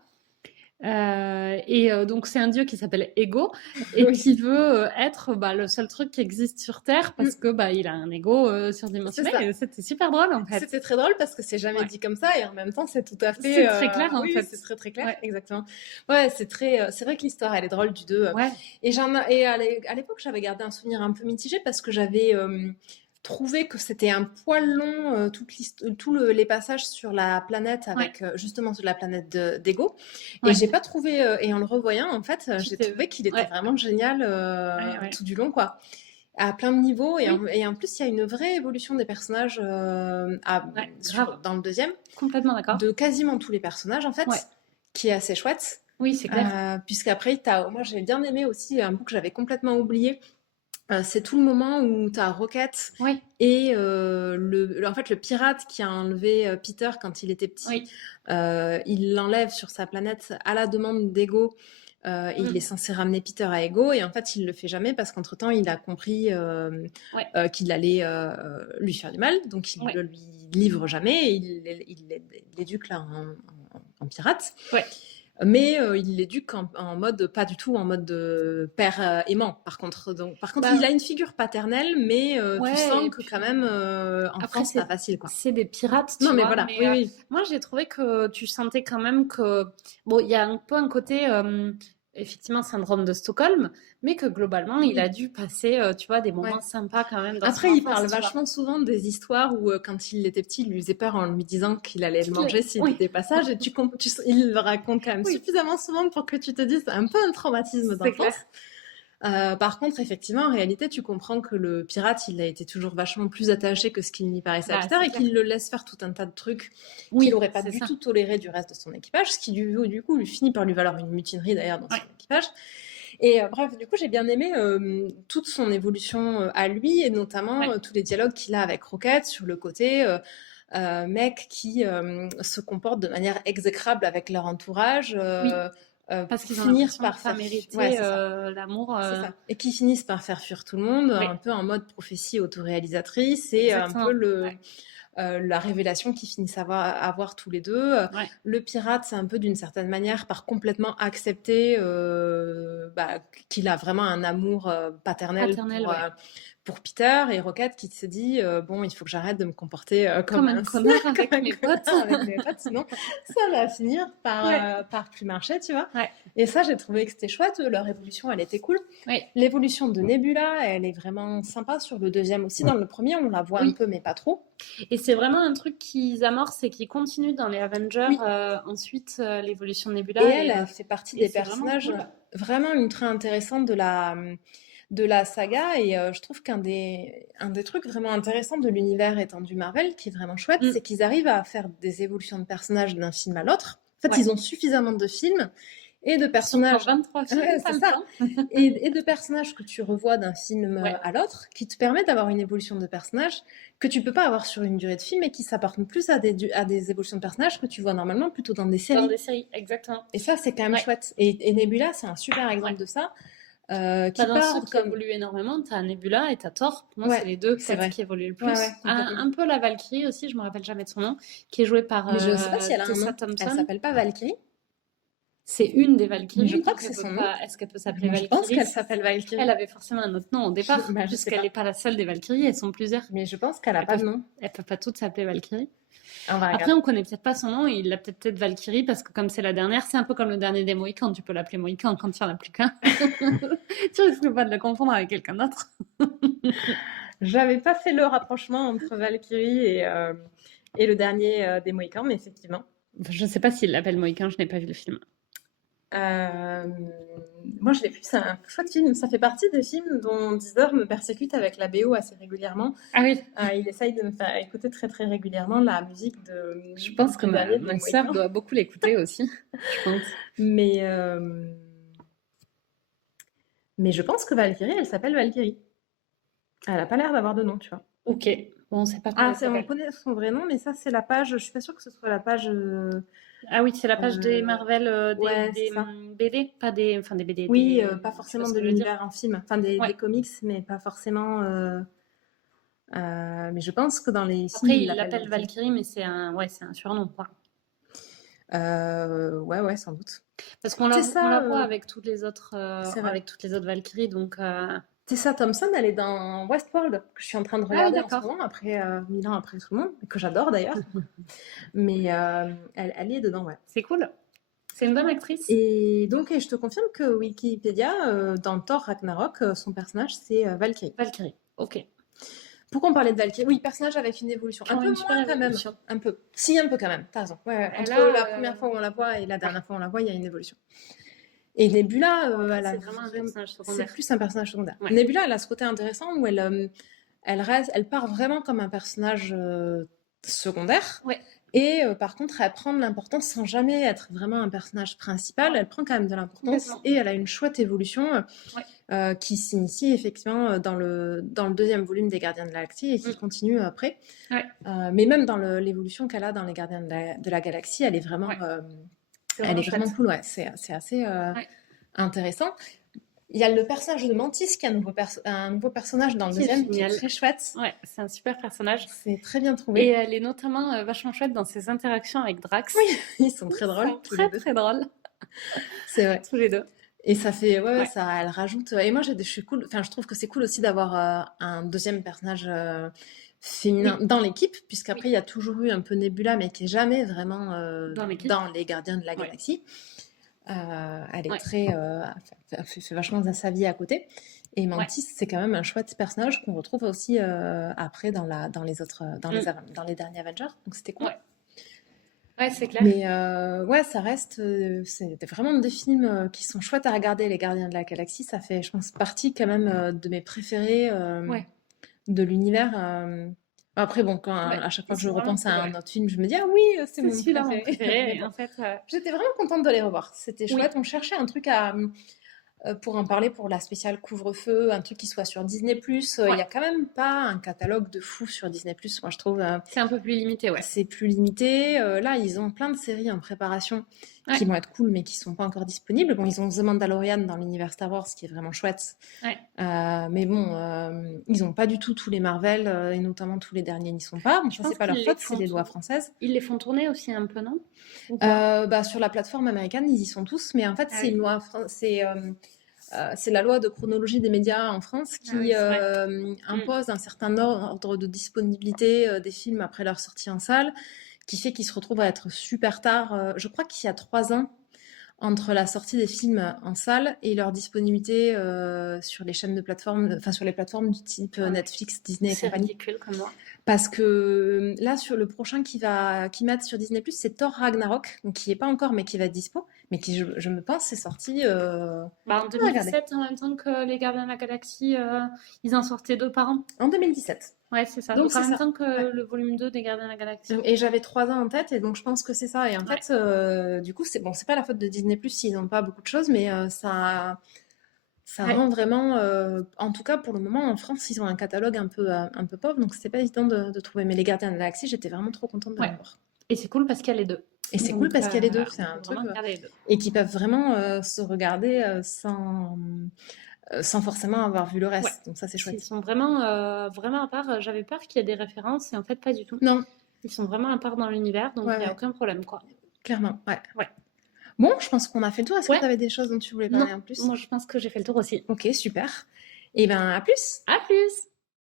Donc, c'est un dieu qui s'appelle Ego et qui veut être le seul truc qui existe sur Terre parce que il a un ego surdimensionné. Et c'était super drôle, en fait. C'était très drôle parce que c'est jamais dit comme ça et en même temps, c'est tout à fait... C'est très clair, en fait. c'est très, très clair, exactement. Ouais, c'est vrai que l'histoire, elle est drôle du 2. Et à l'époque, j'avais gardé un souvenir un peu mitigé parce que j'avais... trouvé que c'était un poil long les passages sur la planète avec justement sur la planète d'Ego et j'ai pas trouvé et en le revoyant en fait j'ai trouvé qu'il était vraiment génial tout du long quoi, à plein de niveaux et en plus il y a une vraie évolution des personnages dans le deuxième, complètement d'accord, de quasiment tous les personnages en fait, qui est assez chouette. Oui, c'est clair. Puisqu'après moi j'ai bien aimé aussi un bout que j'avais complètement oublié. C'est tout le moment où tu as Rocket et en fait, le pirate qui a enlevé Peter quand il était petit, il l'enlève sur sa planète à la demande d'Ego et il est censé ramener Peter à Ego et en fait, il le fait jamais parce qu'entre-temps, il a compris qu'il allait lui faire du mal, donc il le lui livre jamais et il l'éduque là en pirate. Mais il l'éduque en mode, pas du tout en mode de père aimant, par contre. Il a une figure paternelle, mais tu sens que quand même, en France, c'est pas facile, quoi. C'est des pirates, tu vois. Mais voilà, oui. Moi, j'ai trouvé que tu sentais quand même que... Bon, il y a un peu un côté... effectivement, syndrome de Stockholm, mais que globalement, il a dû passer, tu vois, des moments sympas quand même. Après, il parle vachement souvent des histoires où, quand il était petit, il lui faisait peur en lui disant qu'il allait le manger s'il était passage, et il le raconte quand même suffisamment souvent pour que tu te dises, c'est un peu un traumatisme d'enfance. Par contre, effectivement, en réalité, tu comprends que le pirate, il a été toujours vachement plus attaché que ce qu'il n'y paraissait à Peter et qu'il le laisse faire tout un tas de trucs qu'il n'aurait pas du tout toléré du reste de son équipage, ce qui du coup lui finit par lui valoir une mutinerie d'ailleurs dans son équipage. Et bref, du coup, j'ai bien aimé toute son évolution à lui et notamment tous les dialogues qu'il a avec Rocket sur le côté mec qui se comporte de manière exécrable avec leur entourage. Parce qu'ils finissent par faire mériter l'amour. Et qui finissent par faire fuir tout le monde, un peu en mode prophétie autoréalisatrice et un peu la révélation qu'ils finissent à avoir tous les deux. Le pirate, c'est un peu d'une certaine manière par complètement accepter qu'il a vraiment un amour paternel pour Peter, et Rocket qui se dit il faut que j'arrête de me comporter comme un connard avec mes potes, sinon ça va finir par plus marcher, tu vois. Et ça, j'ai trouvé que c'était chouette. Leur évolution, elle était cool. L'évolution de Nebula, elle est vraiment sympa sur le deuxième aussi. Dans le premier, on la voit un peu, mais pas trop. Et c'est vraiment un truc qu'ils amorcent et qui continue dans les Avengers. Ensuite, l'évolution de Nebula. Et elle fait partie des personnages vraiment ultra intéressants de la saga, et je trouve qu'un des trucs vraiment intéressants de l'univers étendu Marvel, qui est vraiment chouette, c'est qu'ils arrivent à faire des évolutions de personnages d'un film à l'autre. En fait, ils ont suffisamment de films et de personnages, 23 films, c'est ça. et de personnages que tu revois d'un film à l'autre, qui te permettent d'avoir une évolution de personnages que tu peux pas avoir sur une durée de film et qui s'appartent plus à des évolutions de personnages que tu vois normalement plutôt dans des séries. Dans des séries, exactement. Et ça, c'est quand même chouette. Et Nebula, c'est un super exemple de ça. qui Dans ceux partent qui comme... évoluent énormément, t'as Nebula et t'as Thor. Pour moi, c'est Ouais, les deux c'est peut-être vrai. qui évoluent le plus. Ouais, complètement. Un peu la Valkyrie aussi, je me rappelle jamais de son nom, qui est jouée par Mais je sais pas si elle a un Tessa nom. Elle Thompson. s'appelle pas Valkyrie, C'est une des mais je Valkyries, crois que donc c'est elle peut son nom. pas. Est-ce qu'elle peut s'appeler Moi, je pense Valkyrie? qu'elle s'appelle Valkyrie. Elle avait forcément un autre nom au départ, Bah, je sais puisqu'elle pas. n'est pas la seule des Valkyries, elles sont plusieurs. Mais je pense qu'elle a pas de nom. Elles peuvent pas toutes s'appeler Valkyrie. On va Après, regarder. on connaît peut-être pas son nom, il l'a peut-être Valkyrie, parce que comme c'est la dernière, c'est un peu comme le dernier des Mohicans, tu peux l'appeler Mohican quand il n'y en a plus qu'un. Tu risques pas de le confondre avec quelqu'un d'autre. J'avais pas fait le rapprochement entre Valkyrie et le dernier des Mohicans, mais effectivement. Je sais pas s'il l'appelle Mohican, je n'ai pas vu le film. Moi, je l'ai vu, c'est un chouette film. Ça fait partie des films dont Deezer me persécute avec la BO assez régulièrement. Ah oui, Il essaye de me faire écouter très très régulièrement la musique je pense que du dernier des ma sœur Mohicans. doit beaucoup l'écouter aussi, je pense. Mais je pense que Valkyrie, elle s'appelle Valkyrie. Elle a pas l'air d'avoir de nom, tu vois. Ok, bon, on sait pas comment Ah, elle on s'appelle. connaît son vrai nom, mais ça, c'est la page. Je suis pas sûre que ce soit la page. Ah oui, c'est la page des Marvel, Ouais, des c'est ça. BD, pas des, enfin des BD, Oui, des, pas je sais pas forcément ce de que je veux dire. l'univers en film, enfin des Ouais. comics, mais pas forcément. Mais je pense que dans les films, Après, il il l'appelle l'appelle Valkyrie, mais c'est un surnom, quoi. Ouais, sans doute. Parce qu'on Tessa, la voit avec toutes les autres, c'est vrai. Valkyries, donc. Tessa Thompson, elle est dans Westworld, que je suis en train de Ah oui, regarder en ce d'accord. moment, après 1000 ans après tout le monde, que j'adore d'ailleurs. Mais elle y est dedans, ouais. C'est cool. C'est une bonne actrice. Et donc, je te confirme que Wikipédia, dans Thor Ragnarok, son personnage, c'est Valkyrie. Valkyrie, ok. Pourquoi on parlait de Valkyrie? Oui, personnage avec une évolution. Qui Un ont peu une super moins quand même. évolution. Un peu. Si, un peu quand même. T'as raison. Ouais, Elle entre a, la première fois où on la voit et la dernière fois où on la voit, il y a une évolution. Et Nebula, elle a c'est vraiment un personnage c'est secondaire. plus un personnage secondaire. Ouais. Nebula, elle a ce côté intéressant où elle part vraiment comme un personnage secondaire. Ouais. Et par contre, elle prend de l'importance sans jamais être vraiment un personnage principal. Elle prend quand même de l'importance Complètement. et elle a une chouette évolution qui s'initie effectivement dans le deuxième volume des Gardiens de la Galaxie et qui continue après. Ouais. Mais même dans l'évolution qu'elle a dans les Gardiens de la Galaxie, elle est vraiment, elle est vraiment cool. Ouais. C'est assez intéressant. Il y a le personnage de Mantis qui est un nouveau personnage dans le deuxième qui est très chouette. Ouais, c'est un super personnage. C'est très bien trouvé. Et elle est notamment vachement chouette dans ses interactions avec Drax. Oui, ils sont très drôles. Ils sont très drôles. C'est vrai. Tous les deux. Et ça fait, ça, elle rajoute. Et moi, je suis cool. Enfin, je trouve que c'est cool aussi d'avoir un deuxième personnage féminin dans l'équipe, puisqu'après, il y a toujours eu un peu Nebula, mais qui est jamais vraiment dans les Gardiens de la Galaxie. Elle est très, elle fait vachement de sa vie à côté. Et Mantis, c'est quand même un chouette personnage qu'on retrouve aussi après dans les autres, dans les derniers Avengers. Donc c'était cool. Ouais, c'est clair. Mais ça reste, c'est vraiment des films qui sont chouettes à regarder. Les Gardiens de la Galaxie, ça fait, je pense, partie quand même de mes préférés de l'univers. Après, bon, à chaque fois que je repense à un autre film, je me dis, ah oui, c'est mon celui-là mon préféré. En fait, j'étais vraiment contente de les revoir. C'était chouette. On cherchait un truc pour en parler pour la spéciale couvre-feu, un truc qui soit sur Disney+. Il n'y a quand même pas un catalogue de fou sur Disney+, moi je trouve. C'est un peu plus limité, ouais. C'est plus limité. Là, ils ont plein de séries en préparation qui vont être cool, mais qui ne sont pas encore disponibles. Bon, ils ont The Mandalorian dans l'univers Star Wars, qui est vraiment chouette. Mais bon, ils n'ont pas du tout tous les Marvel, et notamment tous les derniers n'y sont pas. Bon, ça, c'est pas leur faute, c'est des lois françaises. Ils les font tourner aussi un peu, non? Sur la plateforme américaine, ils y sont tous, mais en fait, c'est une loi... c'est la loi de chronologie des médias en France qui impose un certain ordre de disponibilité des films après leur sortie en salle, qui fait qu'ils se retrouvent à être super tard. Je crois qu'il y a 3 ans entre la sortie des films en salle et leur disponibilité sur les chaînes de plateformes, enfin sur les plateformes du type Netflix, Disney et compagnie. C'est ridicule comme moi. Parce que là, sur le prochain qui mettent sur Disney+, c'est Thor Ragnarok, donc qui n'est pas encore, mais qui va être dispo, mais qui, je me pense, c'est sorti... en 2017, en même temps que les Gardiens de la Galaxie, ils en sortaient 2 par an. En 2017. Ouais, c'est ça. Donc en même temps que le volume 2 des Gardiens de la Galaxie. Et j'avais 3 ans en tête, et donc je pense que c'est ça. Et en fait, du coup, c'est pas la faute de Disney+, s'ils n'ont pas beaucoup de choses, mais ça rend vraiment... en tout cas, pour le moment, en France, ils ont un catalogue un peu pauvre, donc c'était pas évident de trouver. Mais les Gardiens de la Galaxie, j'étais vraiment trop contente de les voir. Et c'est cool parce qu'il y a les deux. Et c'est cool parce qu'il y a les deux. C'est un truc... Les deux. Et qui peuvent vraiment se regarder sans sans forcément avoir vu le Ouais. reste. Donc ça, c'est Ils chouette. sont vraiment, vraiment à part. J'avais peur qu'il y ait des références et en fait, pas du tout. Non, Ils sont vraiment à part dans l'univers, donc il ouais, n'y a ouais, aucun problème, quoi. clairement, ouais. Ouais. Bon, je pense qu'on a fait le tour. Est-ce que Ouais. tu avais des choses dont tu voulais Non, parler en plus? moi je pense que j'ai fait le tour aussi. Ok, super. Et ben, à plus! À plus!